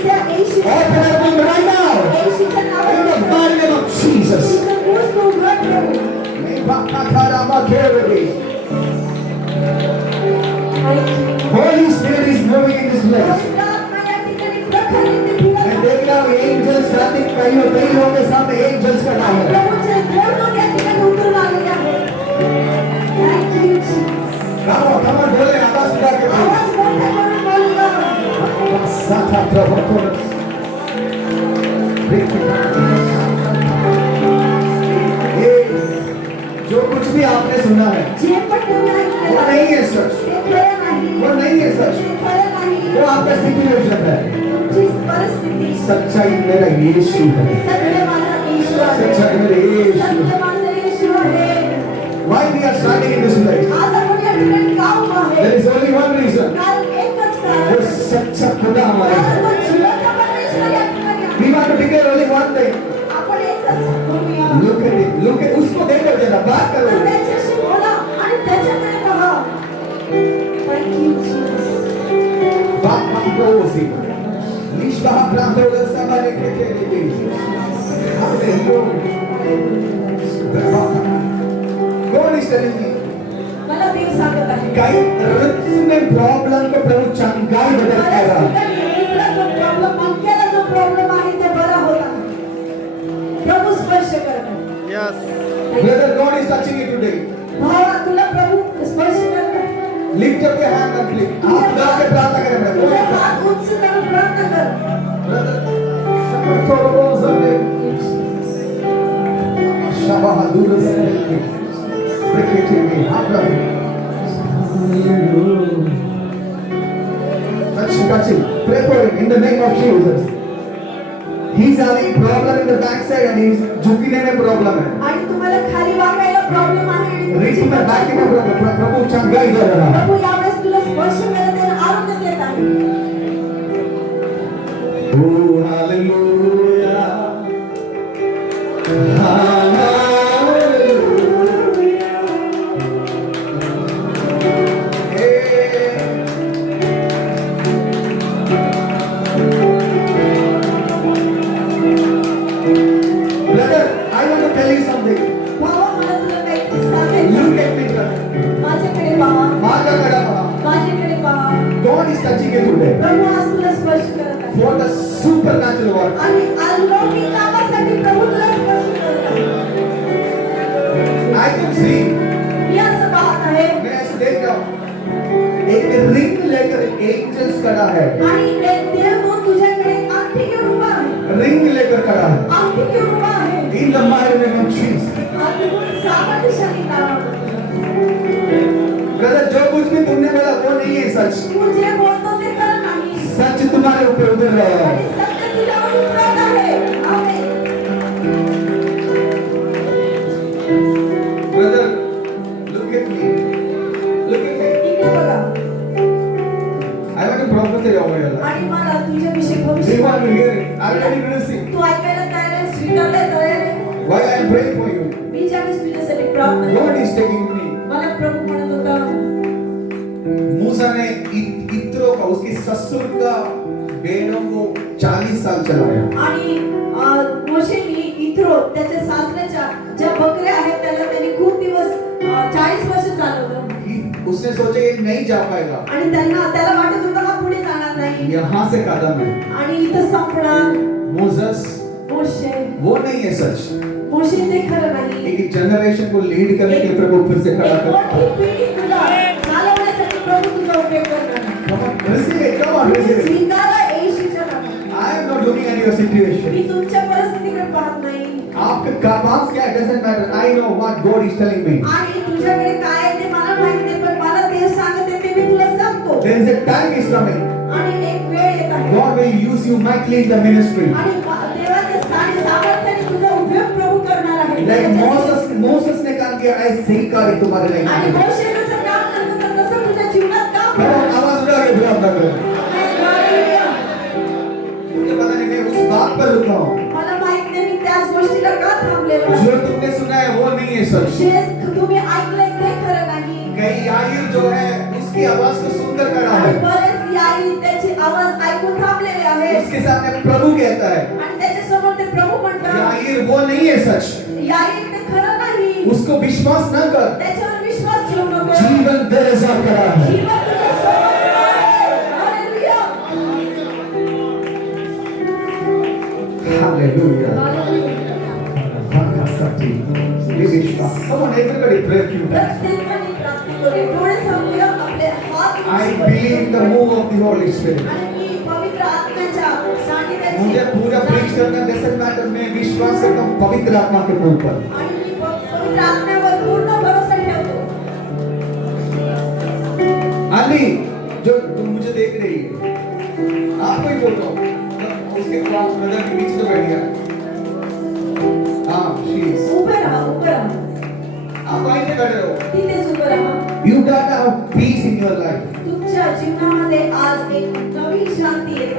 open the room right now in the mighty name of Jesus Holy Spirit is moving in this place and देख रहा हूँ angels running कई लोगों के सामने angels का नाम है Come on, बोले आवाज उठा के बोलो। आवाज मोठा करून बोलतो. साथा प्रभुत्व। ये जो कुछ भी आपने सुना है जे पण तुम्ही ऐकलेलं वो नहीं है सच, ते खरं नाही. वो नहीं है सच, ते खरं नाही. वो आपका सिचुएशन है। तुमची परिस्थिती सच्चाई मेरा यीशु है, सत्य माझा येशू आहे. सच्चाई मेरा यीशु सत्य है। माझा येशू आहे. Why we are standing in this place? आज आपण या ठिकाणी का उभा आहे? There is only one reason. कारण एकच वो कारण. सच्चा खुदा हमारे कारण है। तो जिवंत परमेश्वर या ठिकाणी आहे. We want to declare only one thing. आपण एकच बोलूया. Look at उसको देखो जरा, बात तर करो। त्याच्याशी बोला आणि त्याच्याकडे पहा. Thank you, Jesus. बात हमको उसी को। निष्पाह प्रांत उधर समाने के लिए। कौन इस तरह की? मला देव सांगत आहे. कई रत्न में प्रॉब्लम को प्रभु चंगाई बदल कर रहा है। इथला जो प्रॉब्लेम मनक्याला जो प्रॉब्लेम आहे ते बरा होत आहे. प्रभू स्पर्श करत आहे. Yes. Brother, God is touching you today. भावा तुला प्रभू स्पर्श करत आहे. Lift up your hand and please. आप गा के प्रार्थना करें तुझे brother. हात उंच करून प्रार्थना कर. Brother, थोड़ा बहुत समय शाबाह दूर से प्रकृति में हाँ प्रभु touch him, pray for him in the name of Jesus. He's having problem in the backside and he's झुकने में problem है। आणि तुम्हाला खाली वाकायला प्रॉब्लेम आहे आणि रीच में back में problem, प्रभु चंगाई दे रहा है। प्रभू यावेळेस तुला स्पर्श करत आहे आणि आरोग्य देत आहे. Oh hallelujah, hallelujah. Brother, I want to tell you something. भावा मला तुला काहीतरी सांगायचं Look आहे. at me, brother. माझ्याकडे पहा. माझ्याकडे पहा. माझ्याकडे पहा. God is touching you today प्रभू आज तुला स्पर्श करत आहे. for the supernatural work. आणि अलौकिक कामासाठी प्रभू तुला स्पर्श करत आहे. I can see, मी असं पाहत आहे मैं ऐसे देख रहा हूँ, एक रिंग लेकर एंजल्स खड़ा है, आणि एक देवदूत तुझ्याकडे अंगठी घेऊन उभा आहे. रिंग लेकर खड़ा है। अंगठी घेऊन उभा आहे. In the mighty name of Jesus. अद्भुत सामर्थ्यशाली नाम. Brother, जो कुछ भी तुमने बोला वो नहीं है सच। तू जे बोलतो ते खरं नाही. सच तुम्हारे ऊपर उतर रहा है। आणि सत्य तुझ्यावर उतरत आहे. आमेन. Brother, look at me. Look at me. इकडे बघा. I want to prophesy over your life. आणि मला तुझ्याविषयी Do भविष्य you want to hear it? Are you ready to receive? तू ऐकायला तयार आहे, स्वीकारला तयार आहे. While I am praying for you, मी ज्यावेळेस तुझ्यासाठी प्रार्थना God करते, is taking me. मला प्रभू म्हणत होता मूसा ने इत्रो का, उसके ससुर का बेड़ों को 40 साल चलाया। आणि मोशेनी इथरो त्याच्या सासऱ्याच्या ज्या बकऱ्या आहेत त्याला त्यांनी खूप दिवस 40 वर्ष चालवलं. उसने सोचा ये नहीं जा पाएगा, आणि त्याला वाटत होतं हा पुढे जाणार नाही यहाँ से कदम है। आणि इथं संपणार. मोसेस मोशे वो नहीं है सच। ते खरं नाही. एक जनरेशन को लीड करने के लिए प्रभु फिर से खड़ा एक कर। मोठी पिढी तुला चालवण्यासाठी प्रभु तुझा उपयोग करणार आहे. Come on, receive it. Come on, receive it. स्वीकारा येशूच्या नामात. I am not looking at your situation. मी तुमच्या परिस्थितीकडे पाहत नाही. आपका पास क्या है doesn't matter. I know what God is telling me. आणि तुझ्याकडे काय आहे ते मला माहित नाही पण मला देव सांगत आहे ते मी तुला सांगतो. There is a time is coming. आणि एक वेळ येत आहे. God will use you mightily in the ministry. आणि देवाच्या सामर्थ्याने तुझा उपयोग प्रभू करणार आहे. Like Moses ने काम किया, ऐसे ही कार्य तुम्हारे लिए आणि करेगा। मोशे जसं काम करत होता तसं तुझ्या जीवनात काम Come on, कर. आवाज उठा के प्रार्थना करो। हालेलुया. मुझे पता नहीं, मैं उस बात पर रुका हूँ। मला माहित नाही मी त्याच गोष्टीला का थांबलेलो आहे. जो तुमने सुना है वो नहीं है सच। जे तुम्ही ऐकलंय ते खरं नाही. कई याईर जो है उसकी आवाज को सुनकर खड़ा आणि है। बरेच याई त्याची आवाज ऐकून थांबलेले आहेत. उसके सामने प्रभु कहता है, आणि त्याच्या समोर ते प्रभू म्हणतात याईर वो नहीं है सच। याई ते खरं नाही. उसको विश्वास न कर, त्याच्यावर विश्वास ठेवू नको. जीवन तेरे साथ खड़ा है। जीवन तुझ्या सोबत आहे. हालेलुया. हालेलुया। हालेलुया. ये विश्वास। Come on, everybody pray a few times. प्रत्येकाने प्रार्थना करूया. डोळे झाकूया. आपले I believe the move of the Holy Spirit. आणि मी पवित्र आत्म्याच्या सानिध्याची मुझे पूरा प्रीच करना doesn't matter. मैं विश्वास करता हूँ पवित्र आत्मा के ऊपर. आणि मी पवित्र आत्म्यावर पूर्ण भरोसा ठेवतो. अली जो तुम मुझे देख रही है, आपको ही बोल रहा हूँ. उसके ब्रदर के बीच में बैठ गया. हाँ, she is. उभे राहा, उभे राहा. आप वहीं पे बैठे रहो. तिथेच उभे राहा. You gotta have peace in your life. तुमच्या जीवनामध्ये आज एक नवीन शांती येते.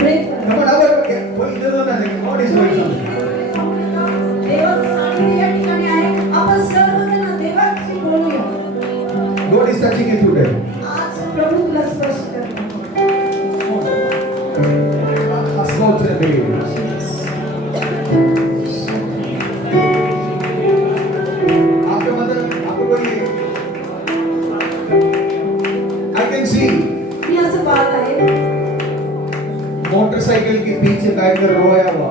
Pray for Come on, our कोई इधर उधर नहीं. God is going on. देवाचं सानिध्य या ठिकाणी आहे. आपण सर्वजण देवाशी बोलूया. God is touching you today. आज प्रभू तुला स्पर्श करतो. स्तोत्र देव. आपका मतलब आपको कोई I can see मी असं पाहत आहे. मोटरसाइकिल के पीछे बैठकर रोया हुआ.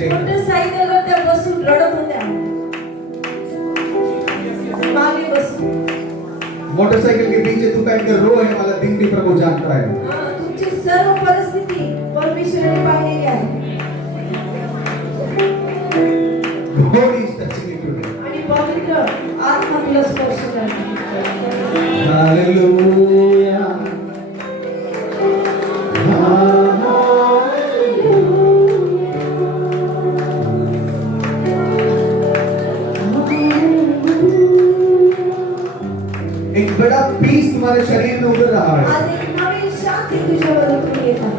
मोटरसायकलवर त्या बसून रडत होत्या. मागे बसून. मोटरसाइकिल के पीछे तू बैठकर रोने वाला दिन भी प्रभु जानता है. तुमची सर्व परिस्थिती परमेश्वराने पाहिलेली आहे. God is touching you today. आणि पवित्र आत्मा तुला स्पर्श करतो. Hallelujah. एक बड़ा पीस तुम्हारे शरीर में उतर रहा है. आज एक नवीन शांती तुझ्यावर उतरून येत आहे.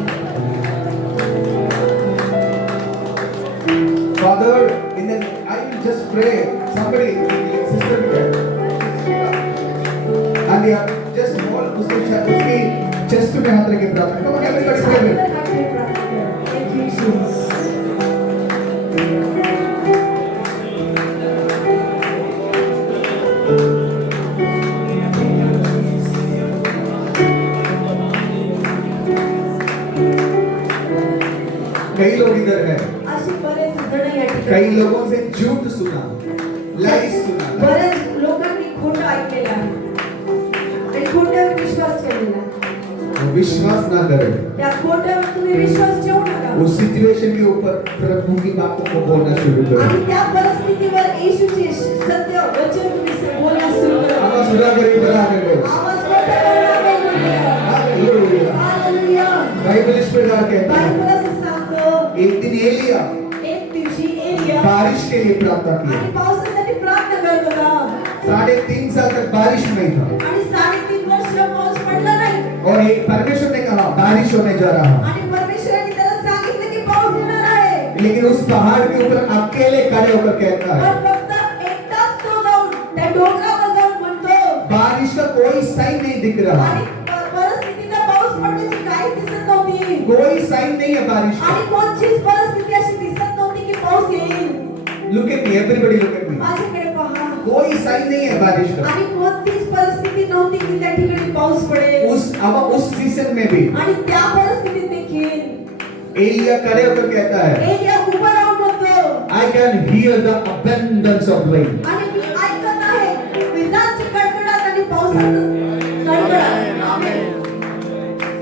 Father, in the, I will just pray. Somebody, sister, and yeah, just hold उसकी chest में हाथ रख के प्रार्थना. Come on, everybody pray with me. Thank you, Jesus. कई लोग इधर हैं. अशी बरेच जण या ठिकाणी. कई लोगों से झूठ सुना, लाइस सुना. बरेच लोकांनी खोटं ऐकलेलं आहे आणि खोट्यावर विश्वास ठेवलेला आहे. विश्वास ना करें. त्या खोट्यावर तुम्ही विश्वास ठेवू नका. उस सिचुएशन के ऊपर प्रभु की बातों को बोलना शुरू करो. आणि त्या परिस्थितीवर येशूचे सत्य वचन तुम्ही बोलण्यास सुरू करा. आवाज उड़ा कर बना दो. आवाज मोठा करा. हालेलुया. हालेलुया. बाइबल इस प्रकार कहता है. बायबल असं सांगतो, एक दिन एलिया एक दिवशी एलिया बारिश के लिए प्रार्थना आणि की. पावसासाठी प्रार्थना करत होता. 3.5 साल तक बारिश नहीं था. आणि 3.5 वर्ष पाऊस पडला नाही. और एक परमेश्वर ने कहा बारिश होने जा रहा. आणि परमेश्वराने त्याला सांगितलं की पाऊस येणार आहे. लेकिन उस पहाड़ के ऊपर अकेले खड़े होकर कहता है पण फक्त एकटाच तो जाऊन त्या डोंगरावर जाऊन म्हणतो. बारिश का कोई साइन नहीं दिख रहा. आणि परिस्थितीला पाऊस पडण्याची काहीच दिसत नव्हती. कोई साइन नहीं है बारिश का. आणि कोणतीच परिस्थिती अशी दिसत नव्हती की पाऊस येईल. Look at me, everybody look at me. माझ्याकडे पहा. कोई साइन नहीं है बारिश का. आणि कोणतीच परिस्थिती नव्हती की त्या ठिकाणी पाऊस पडेल. उस सीजन में भी आणि त्या परिस्थितीत देखील एलिया खड़े होकर कहता है एलिया उभा राहून म्हणतो, I can hear the abundance of rain. आणि मी ऐकत आहे विजांची कडकडाट आणि पावसाचं कडकडाट.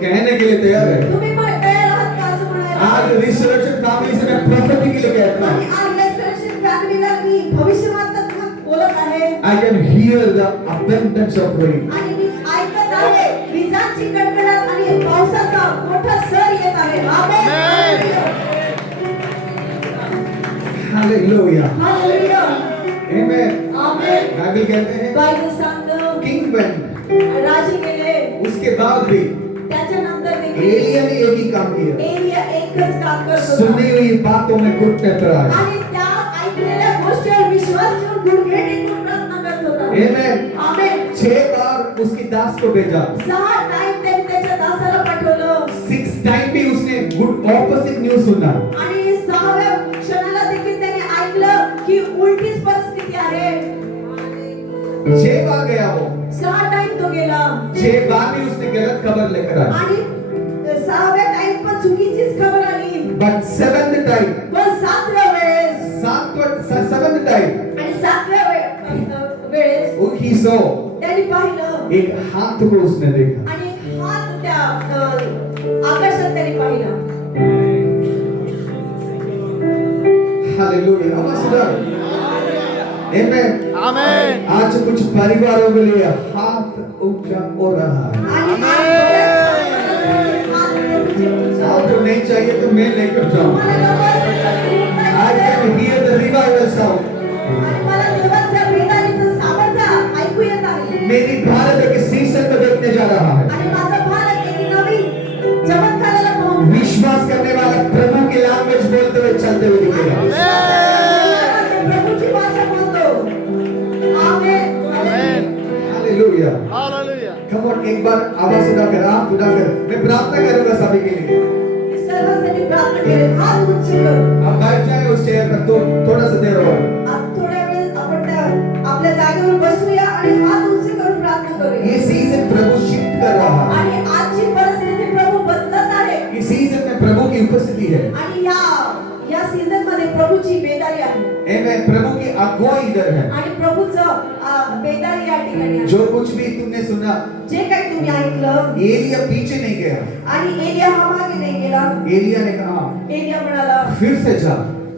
कहने के लिए तैयार है. तुम्ही पण तयार आहात का असं म्हणायला? आज रिसर्वेशन फैमिली से मैं प्रॉफिटी के लिए कहता आणि हूँ. आज रेस्टोरेशन फॅमिलीला मी भविष्यवाण्यात्मक बोलत आहे. I can hear the abundance of rain. आणि मी ऐकत आहे विजांची कडकडाट आणि पावसाचा मोठा सर येत आहे. आमेन. Hallelujah. हालेलुया. Amen. आमेन. बाइबल कहते हैं बायबल सांगतो किंग वेंट. राजे गेले. उसके बाद भी त्याच्यानंतर देखील एलिया ने एक ही काम किया. एलिया एकच काम करत सुनी होता. हुई बातों में घुटने पर आया. आणि त्या ऐकलेल्या गोष्टीवर विश्वास ठेवून गुडघे टेकून प्रार्थना करत होता. Amen. आमेन. 6 बार उसकी दास को भेजा. 6 टाइम त्यांनी त्याच्या दासाला पाठवलं. 6 टाइम भी उसने गुड ऑपोजिट न्यूज सुना. आणि 6व्या क्षणाला देखील त्याने ऐकलं की उलटीच परिस्थिती आहे. 6 बार गया वो. 6 टाइम तो गेला. 6 बार भी उसने गलत खबर लेकर आया. आणि 6व्या टाइम पण चुकीचीच खबर आली. But 7th time, पण 7व्या वेळेस 7th time, आणि 7व्या वेळेस he saw त्यांनी पाहिलं एक हाथ को उसने देखा। आणि एक हात त्या आकाशात त्याने पाहिला. हालेलुया, आवाज सुना। आमेन। आमेन। आज कुछ परिवारों के लिए हाथ ऊंचा हो रहा है। आणि आपको नहीं चाहिए तो मैं लेकर जाऊं। I can hear the revival sound. मला देवाच्या वेदनेचं सामर्थ्य ऐकू येत आहे. मेरी भारत एक सीजन में देखने जा रहा है। आणि माझा भारत एक नवीन चमत्काराला पाहून विश्वास करने वाला प्रभु की लैंग्वेज बोलते हुए चलते हुए दिखेगा। प्रभूची भाषा बोलतो. आमेन. हालेलुया। हालेलुया। Come on, एक बार आवाज उठाकर आप उठाकर मैं प्रार्थना करूंगा सभी के लिए। सर्वांसाठी प्रार्थना केली. हात उंच करू. अब बैठ जाए उस चेयर पर, तो थोड़ा सा देर और। आप थोड्या वेळ आपण त्या आपल्या जागेवर बसूया आणि हात उंच करून प्रार्थना करूया. ये सीजन प्रभु शिफ्ट कर रहा है। आणि आजची परिस्थिती प्रभू बदलत आहे. इस सीजन में प्रभु की उपस्थिति है। आणि या सीझन मध्ये प्रभूची बेदारी आहे. आमेन। प्रभु की अगुवाई इधर है। आणि प्रभूचं बेदारी या ठिकाणी आहे. जो कुछ भी तुमने सुना, जे काही तुम्ही ऐकलं एलिया पीछे नहीं गया। आणि एलिया हा मागे नाही गेला. एलिया ने कहा एलिया म्हणाला फिर से जा,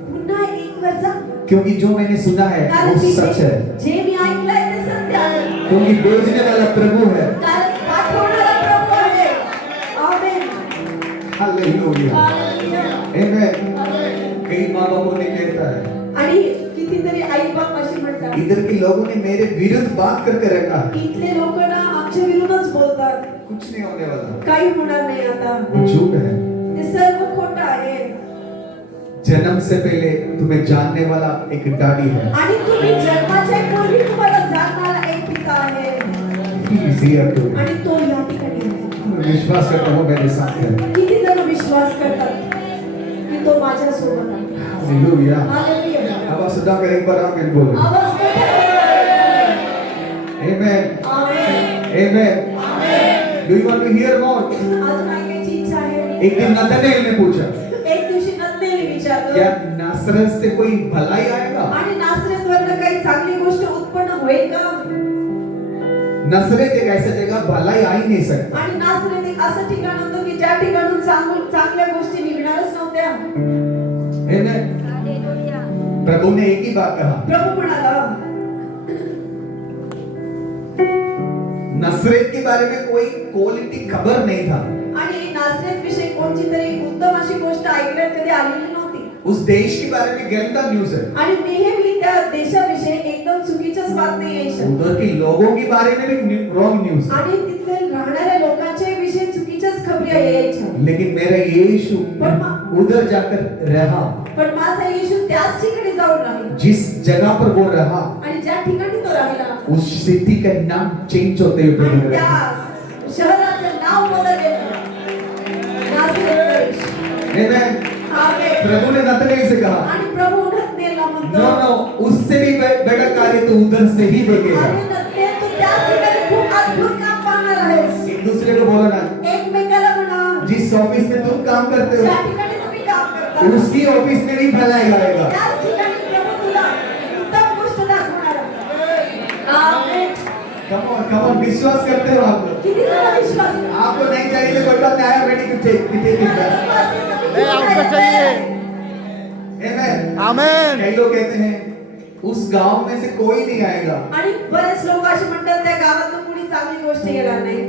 पुन्हा एक वर जा. क्योंकि जो मैंने सुना है कारण वो की सच है। जे मी ऐकलंय ते सत्य आहे. क्योंकि भेजने वाला प्रभु है। कारण पाठवणारा प्रभू आहे. आमेन. हालेलुया। हालेलुया. आमेन। कई माँ बापों ने कहता है, आणि कितीतरी आई बाप अशी म्हणतात इधर के लोगों ने मेरे विरुद्ध बात करके रखा है, इथले लोक ना आमच्या विरोधात बोलतात. कुछ नहीं होने वाला। काही होणार नाही आता. वो झूठ है। ते सर्व खोटं आहे. जन्म से पहले तुम्हें जानने वाला एक डैडी है। आणि तुम्ही जन्माच्या पूर्वी तुम्हाला जाणणारा एक पिता आहे. He is here to। आणि तो या ठिकाणी आहे. मैं विश्वास करता हूँ मेरे साथ है। किती जण विश्वास करतात की तो माझ्या सोबत आहे. हालेलुया। हालेलुया. आवाज उठाकर एक बार आमीन बोलो। आवाज मोठा करा. आमेन। आमेन. आमेन। आमेन. Do you want to hear more? अजून ऐकायची इच्छा आहे. एक दिन नतनेल ने पूछा, एक दिवशी नतनेली विचारलं क्या नासरत से कोई भलाई आएगा? आणि नासरेतवरनं काही चांगली गोष्ट उत्पन्न होईल का? नसरेत एक ऐसा जगह भलाई आ ही नहीं सकता। आणि नासरेत एक असं ठिकाण होतं की ज्या ठिकाणून चांगल्या गोष्टी निघणारच नव्हत्या. आमेन। प्रभु ने एक ही बात कहा, प्रभू म्हणाला नसरेत के बारे में कोई क्वालिटी खबर नहीं था। आणि नासरेत विषयी कोणती तरी उत्तम अशी गोष्ट ऐकण्यात कधी आलेली नव्हती. उस देश के बारे में गंदा न्यूज़ है। आणि नेहमी त्या देशाविषयी एकदम चुकीच्याच बातम्या यायच्या. उधर के लोगों के बारे में भी रॉन्ग न्यूज़। आणि तिथले राहणाऱ्या लोकांच्या विषयी चुकीच्याच खबरी यायच्या. लेकिन मेरा यीशु उधर जाकर रहा। पण माझा येशू त्याच ठिकाणी जाऊन राहिला. जिस जगह पर वो रहा, आणि ज्या ठिकाणी तो राहिला उस सिटी का नाम चेंज होते हुए प्रभु आणि ने त्या देखा। शहराचं नाव बदललेलं. नासरेत. आमेन। आमेन. प्रभु ने नतनेल से कहा, आणि प्रभू नतनेलला म्हणतो, नो नो, उससे भी बड़ा कार्य तो उधर से ही देखेगा। अरे नतनेल, तू त्याच ठिकाणी खूप अद्भुत काम पाहणार आहेस. एक दूसरे को बोलो ना, एकमेकाला म्हणा, जिस ऑफिस में तुम काम करते ज्या हो, ठिकाणी तुम्ही काम करता उसी ऑफिस में भी भलाई आएगा। त्याच ठिकाणी प्रभू तुला उत्तम गोष्ट दाखवणार आहे. आमेन. Come on, विश्वास करते हो आप लोग? किती जण विश्वास करतात? आपको नहीं चाहिए तो कोई बात नहीं, I am ready to take it back। नहीं, हमको चाहिए। Amen। आमेन। कई लोग कहते हैं उस गांव में से कोई नहीं आएगा। आणि बरेच लोक असे म्हणतात त्या गावातून कुणी चांगली गोष्ट येणार नाही.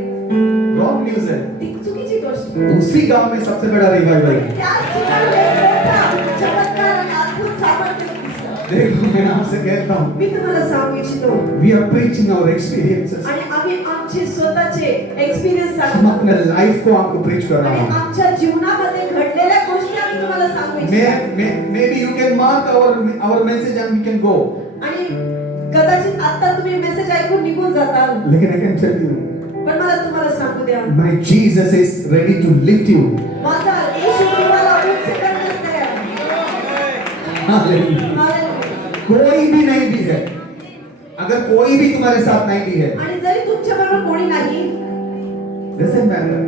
रॉन्ग न्यूज़ है। ती चुकीची गोष्ट. उसी गांव में सबसे बड़ा रिवाइवल है। त्याच ठिकाणी एक मोठा चमत्कार आणि अद्भुत सामर्थ्य दिसतं. देखो, मैं आपसे कहता हूँ, मी तुम्हाला सांगू इच्छितो we are preaching our experiences। आणि आम्ही आमचे स्वतःचे एक्सपिरियन्स हम सांगतो अपने लाइफ को आपको प्रीच कर रहा आणि हूँ। आमच्या जीवनामध्ये घडलेल्या गोष्टी आम्ही तुम्हाला सांगू इच्छितो. Maybe you can mark our message and we can go। आणि कदाचित आता तुम्ही मेसेज ऐकून निघून जाताल, लेकिन I can tell you, पण मला तुम्हाला सांगू द्या, my Jesus is ready to lift you। माझा येशू तुम्हाला उंच करण्यास तयार आहे. हालेलुया। हालेलुया. कोई भी नहीं भी है, अगर कोई भी तुम्हारे साथ नहीं भी है, आणि जरी तुमच्या बरोबर कोणी नाही, doesn't matter।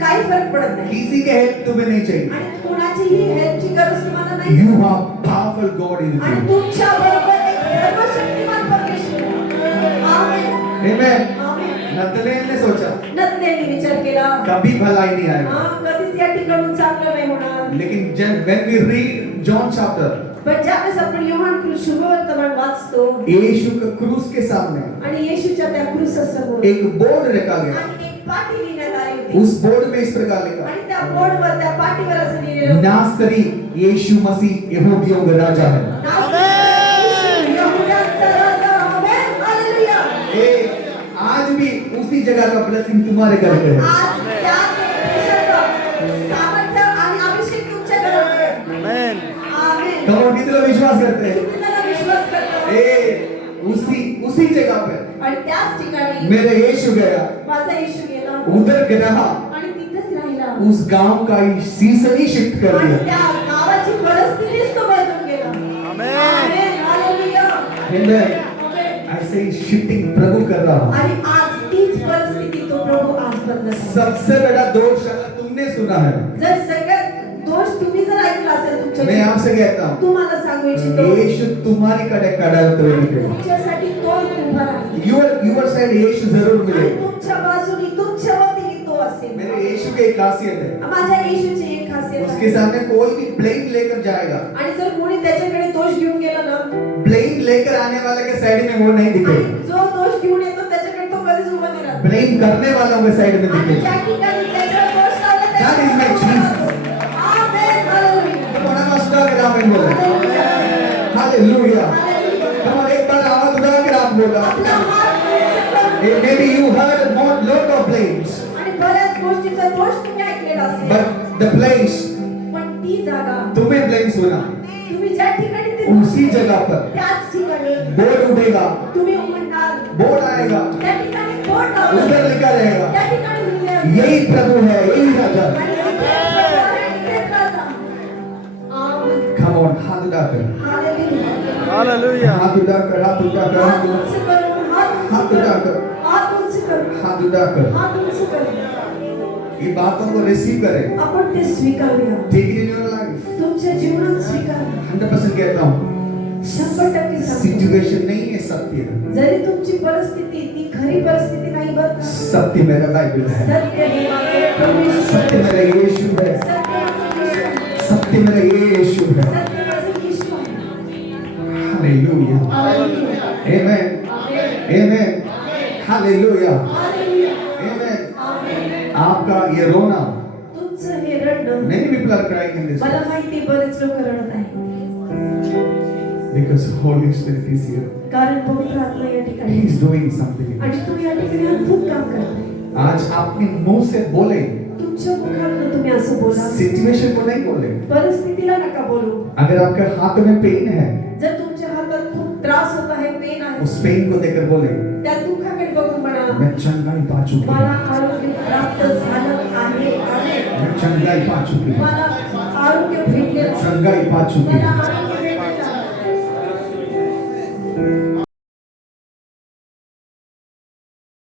काही फरक पडत नाही. किसी के हेल्प तुम्हें नहीं चाहिए। आणि कोणाचीही हेल्पची गरज तुम्हाला नाही. You have powerful God in आणि you। तुमच्या बरोबर एक सर्वशक्तिमान परमेश्वर आहे. आमेन. Amen। आमेन. नतनेलने सोचा नतनेलने विचार केला कभी भलाई नहीं आएगा, हा कधीच या ठिकाणून चांगलं नाही होणार. लेकिन जब when we read John chapter, पण ज्यावेळेस आपण योहान शुभवर्तमान वाचतो यीशु के क्रूस के सामने आणि येशूच्या त्या क्रूसासमोर एक बोर्ड रखा गया. आणि एक पाटी लिहिण्यात आली होती. उस बोर्ड में इस प्रकार लिखा, आणि त्या बोर्डवर त्या पाटीवर असं लिहिलेलं होतं, नासरी यीशु मसीह यहूदियों का राजा है. नासरी यहूद्यांचा राजा. आमेन. हालेलुया. ए, आज भी उसी जगह का ब्लेसिंग तुम्हारे घर पे है. आज त्याच देशाचं सामर्थ्य आणि अभिषेक तुमच्या घरात आहे. Amen. आमेन. कम ऑन, कितने लोग विश्वास करते हैं? तुम्ही त्याला विश्वास करता. उसी जगह पे आणि त्याच ठिकाणी मेरे यीशु गया, माझा येशू गेला उधर के रहा, आणि तिथेच राहिला. उस गांव का ही सीजन ही शिफ्ट कर आणि दिया. त्या गावाची परिस्थितीच तो बदलून गेला. Amen. आमेन. हालेलुया. Amen. आमेन. ऐसे ही शिफ्टिंग प्रभु कर रहा है. आणि आज तीच परिस्थिती तो प्रभू आज बदलत आहे. सबसे बड़ा दोष अगर तुमने सुना है, जर सगळ्यात दोष तुम्ही जर ऐकला असेल तुमच्या मैं जीवनात, आपसे कहता हूँ, तुम्हाला सांगू इच्छितो यीशु तुम्हारी कड़े खड़ा उतरे निकले. तुमच्यासाठी तो उभा राहील. युवर साइड यीशु जरूर आणि मिले. तुमच्या बाजूनी तुमच्या वतीने तो असेल. मेरे यीशु की एक खासियत है, माझ्या येशूची एक खासियत उसके आहे. सामने कोई भी ब्लेम लेकर जाएगा, आणि जर कोणी त्याच्याकडे दोष घेऊन गेला ना, ब्लेम लेकर आने वाले के साइड में वो नहीं आणि दिखेगा, जो दोष घेऊन येतो त्याच्याकडे तो कधीच उभा नाही राहत. ब्लेम करने वालों के साइड में आणि दिखेगा. ज्या ठिकाणी त्याच्यावर दोष लावला That is my Jesus. Amen. Hallelujah. कौन मस्ता के नाम में बोला, हालेलुया. Come on, एक बार आवाज उठाकर आप बोला. आपला हात उंच करून. Maybe you heard more lot of blames, आणि बऱ्याच गोष्टीचा दोष तुम्ही ऐकलेला असेल. but the place पण ती जागा तुम्हें ब्लेम सुना, तुम्ही ज्या ठिकाणी ते उसी जगह पर त्याच ठिकाणी बोर्ड उठेगा, तुम्ही म्हणणार बोर्ड आएगा, त्या ठिकाणी बोर्ड लावलं. उधर लिखा रहेगा, त्या ठिकाणी लिहिलं आहे. यही प्रभु है, यही राजा है. आणि इथे प्रभू आहे, इथेच राजा. आमेन. Come on, हाथ उठाकर, हालेलुया. Hallelujah. हाथ उठाकर, हाथ उठाकर, हात उंच करून, हात उंच करून, हात उंच करून, हाथ उठाकर हात उंच करून. ये बातों को रिसीव करें. आपण ते स्वीकारूया. Take it in your life. तुमच्या जीवनात स्वीकार. 100% कहता हूँ, 100% सांगतो. सिचुएशन नहीं है, सत्य है. जरी तुमची परिस्थिती ती खरी परिस्थिती नाही बरं का? सत्य मेरा बाइबल है, सत्य देवाचे परमेश्वर. सत्य मेरा यीशु है, सत्य माझं येशू. सत्य मेरा यीशु है. सत्य माझं येशू आहे. हालेलुया. हालेलुया. Amen. आमेन. Amen. हालेलुया. हालेलुया. Amen. आमेन. आपका ये रोना, तुमचं हे रडणं, many people are crying in this मला माहिती बरेच लोक रडत आहेत. because Holy Spirit is here. कारण पवित्र आत्मा या He ठिकाणी is doing something. आणि तुम्ही या ठिकाणी अद्भुत काम करताय. आज आपके मुंह से बोले, तुमच्या मुखातून तुम्ही असं बोला. सिचुएशन को नहीं बोले. परिस्थितीला नका बोलू. अगर आपके हाथ में पेन है, जर तुमच्या हातात खूप त्रास होत आहे, पेन आहे, उस पेन को देकर बोले, त्या दुःखाकडे बघून म्हणा, मैं चंगाई पा चुकी मला हूँ, आरोग्य प्राप्त झालं आहे. आमेन. मैं चंगाई पा चुकी हूँ, मला आरोग्य भेटले, चंगाई पा चुकी मला हूँ. आरोग्य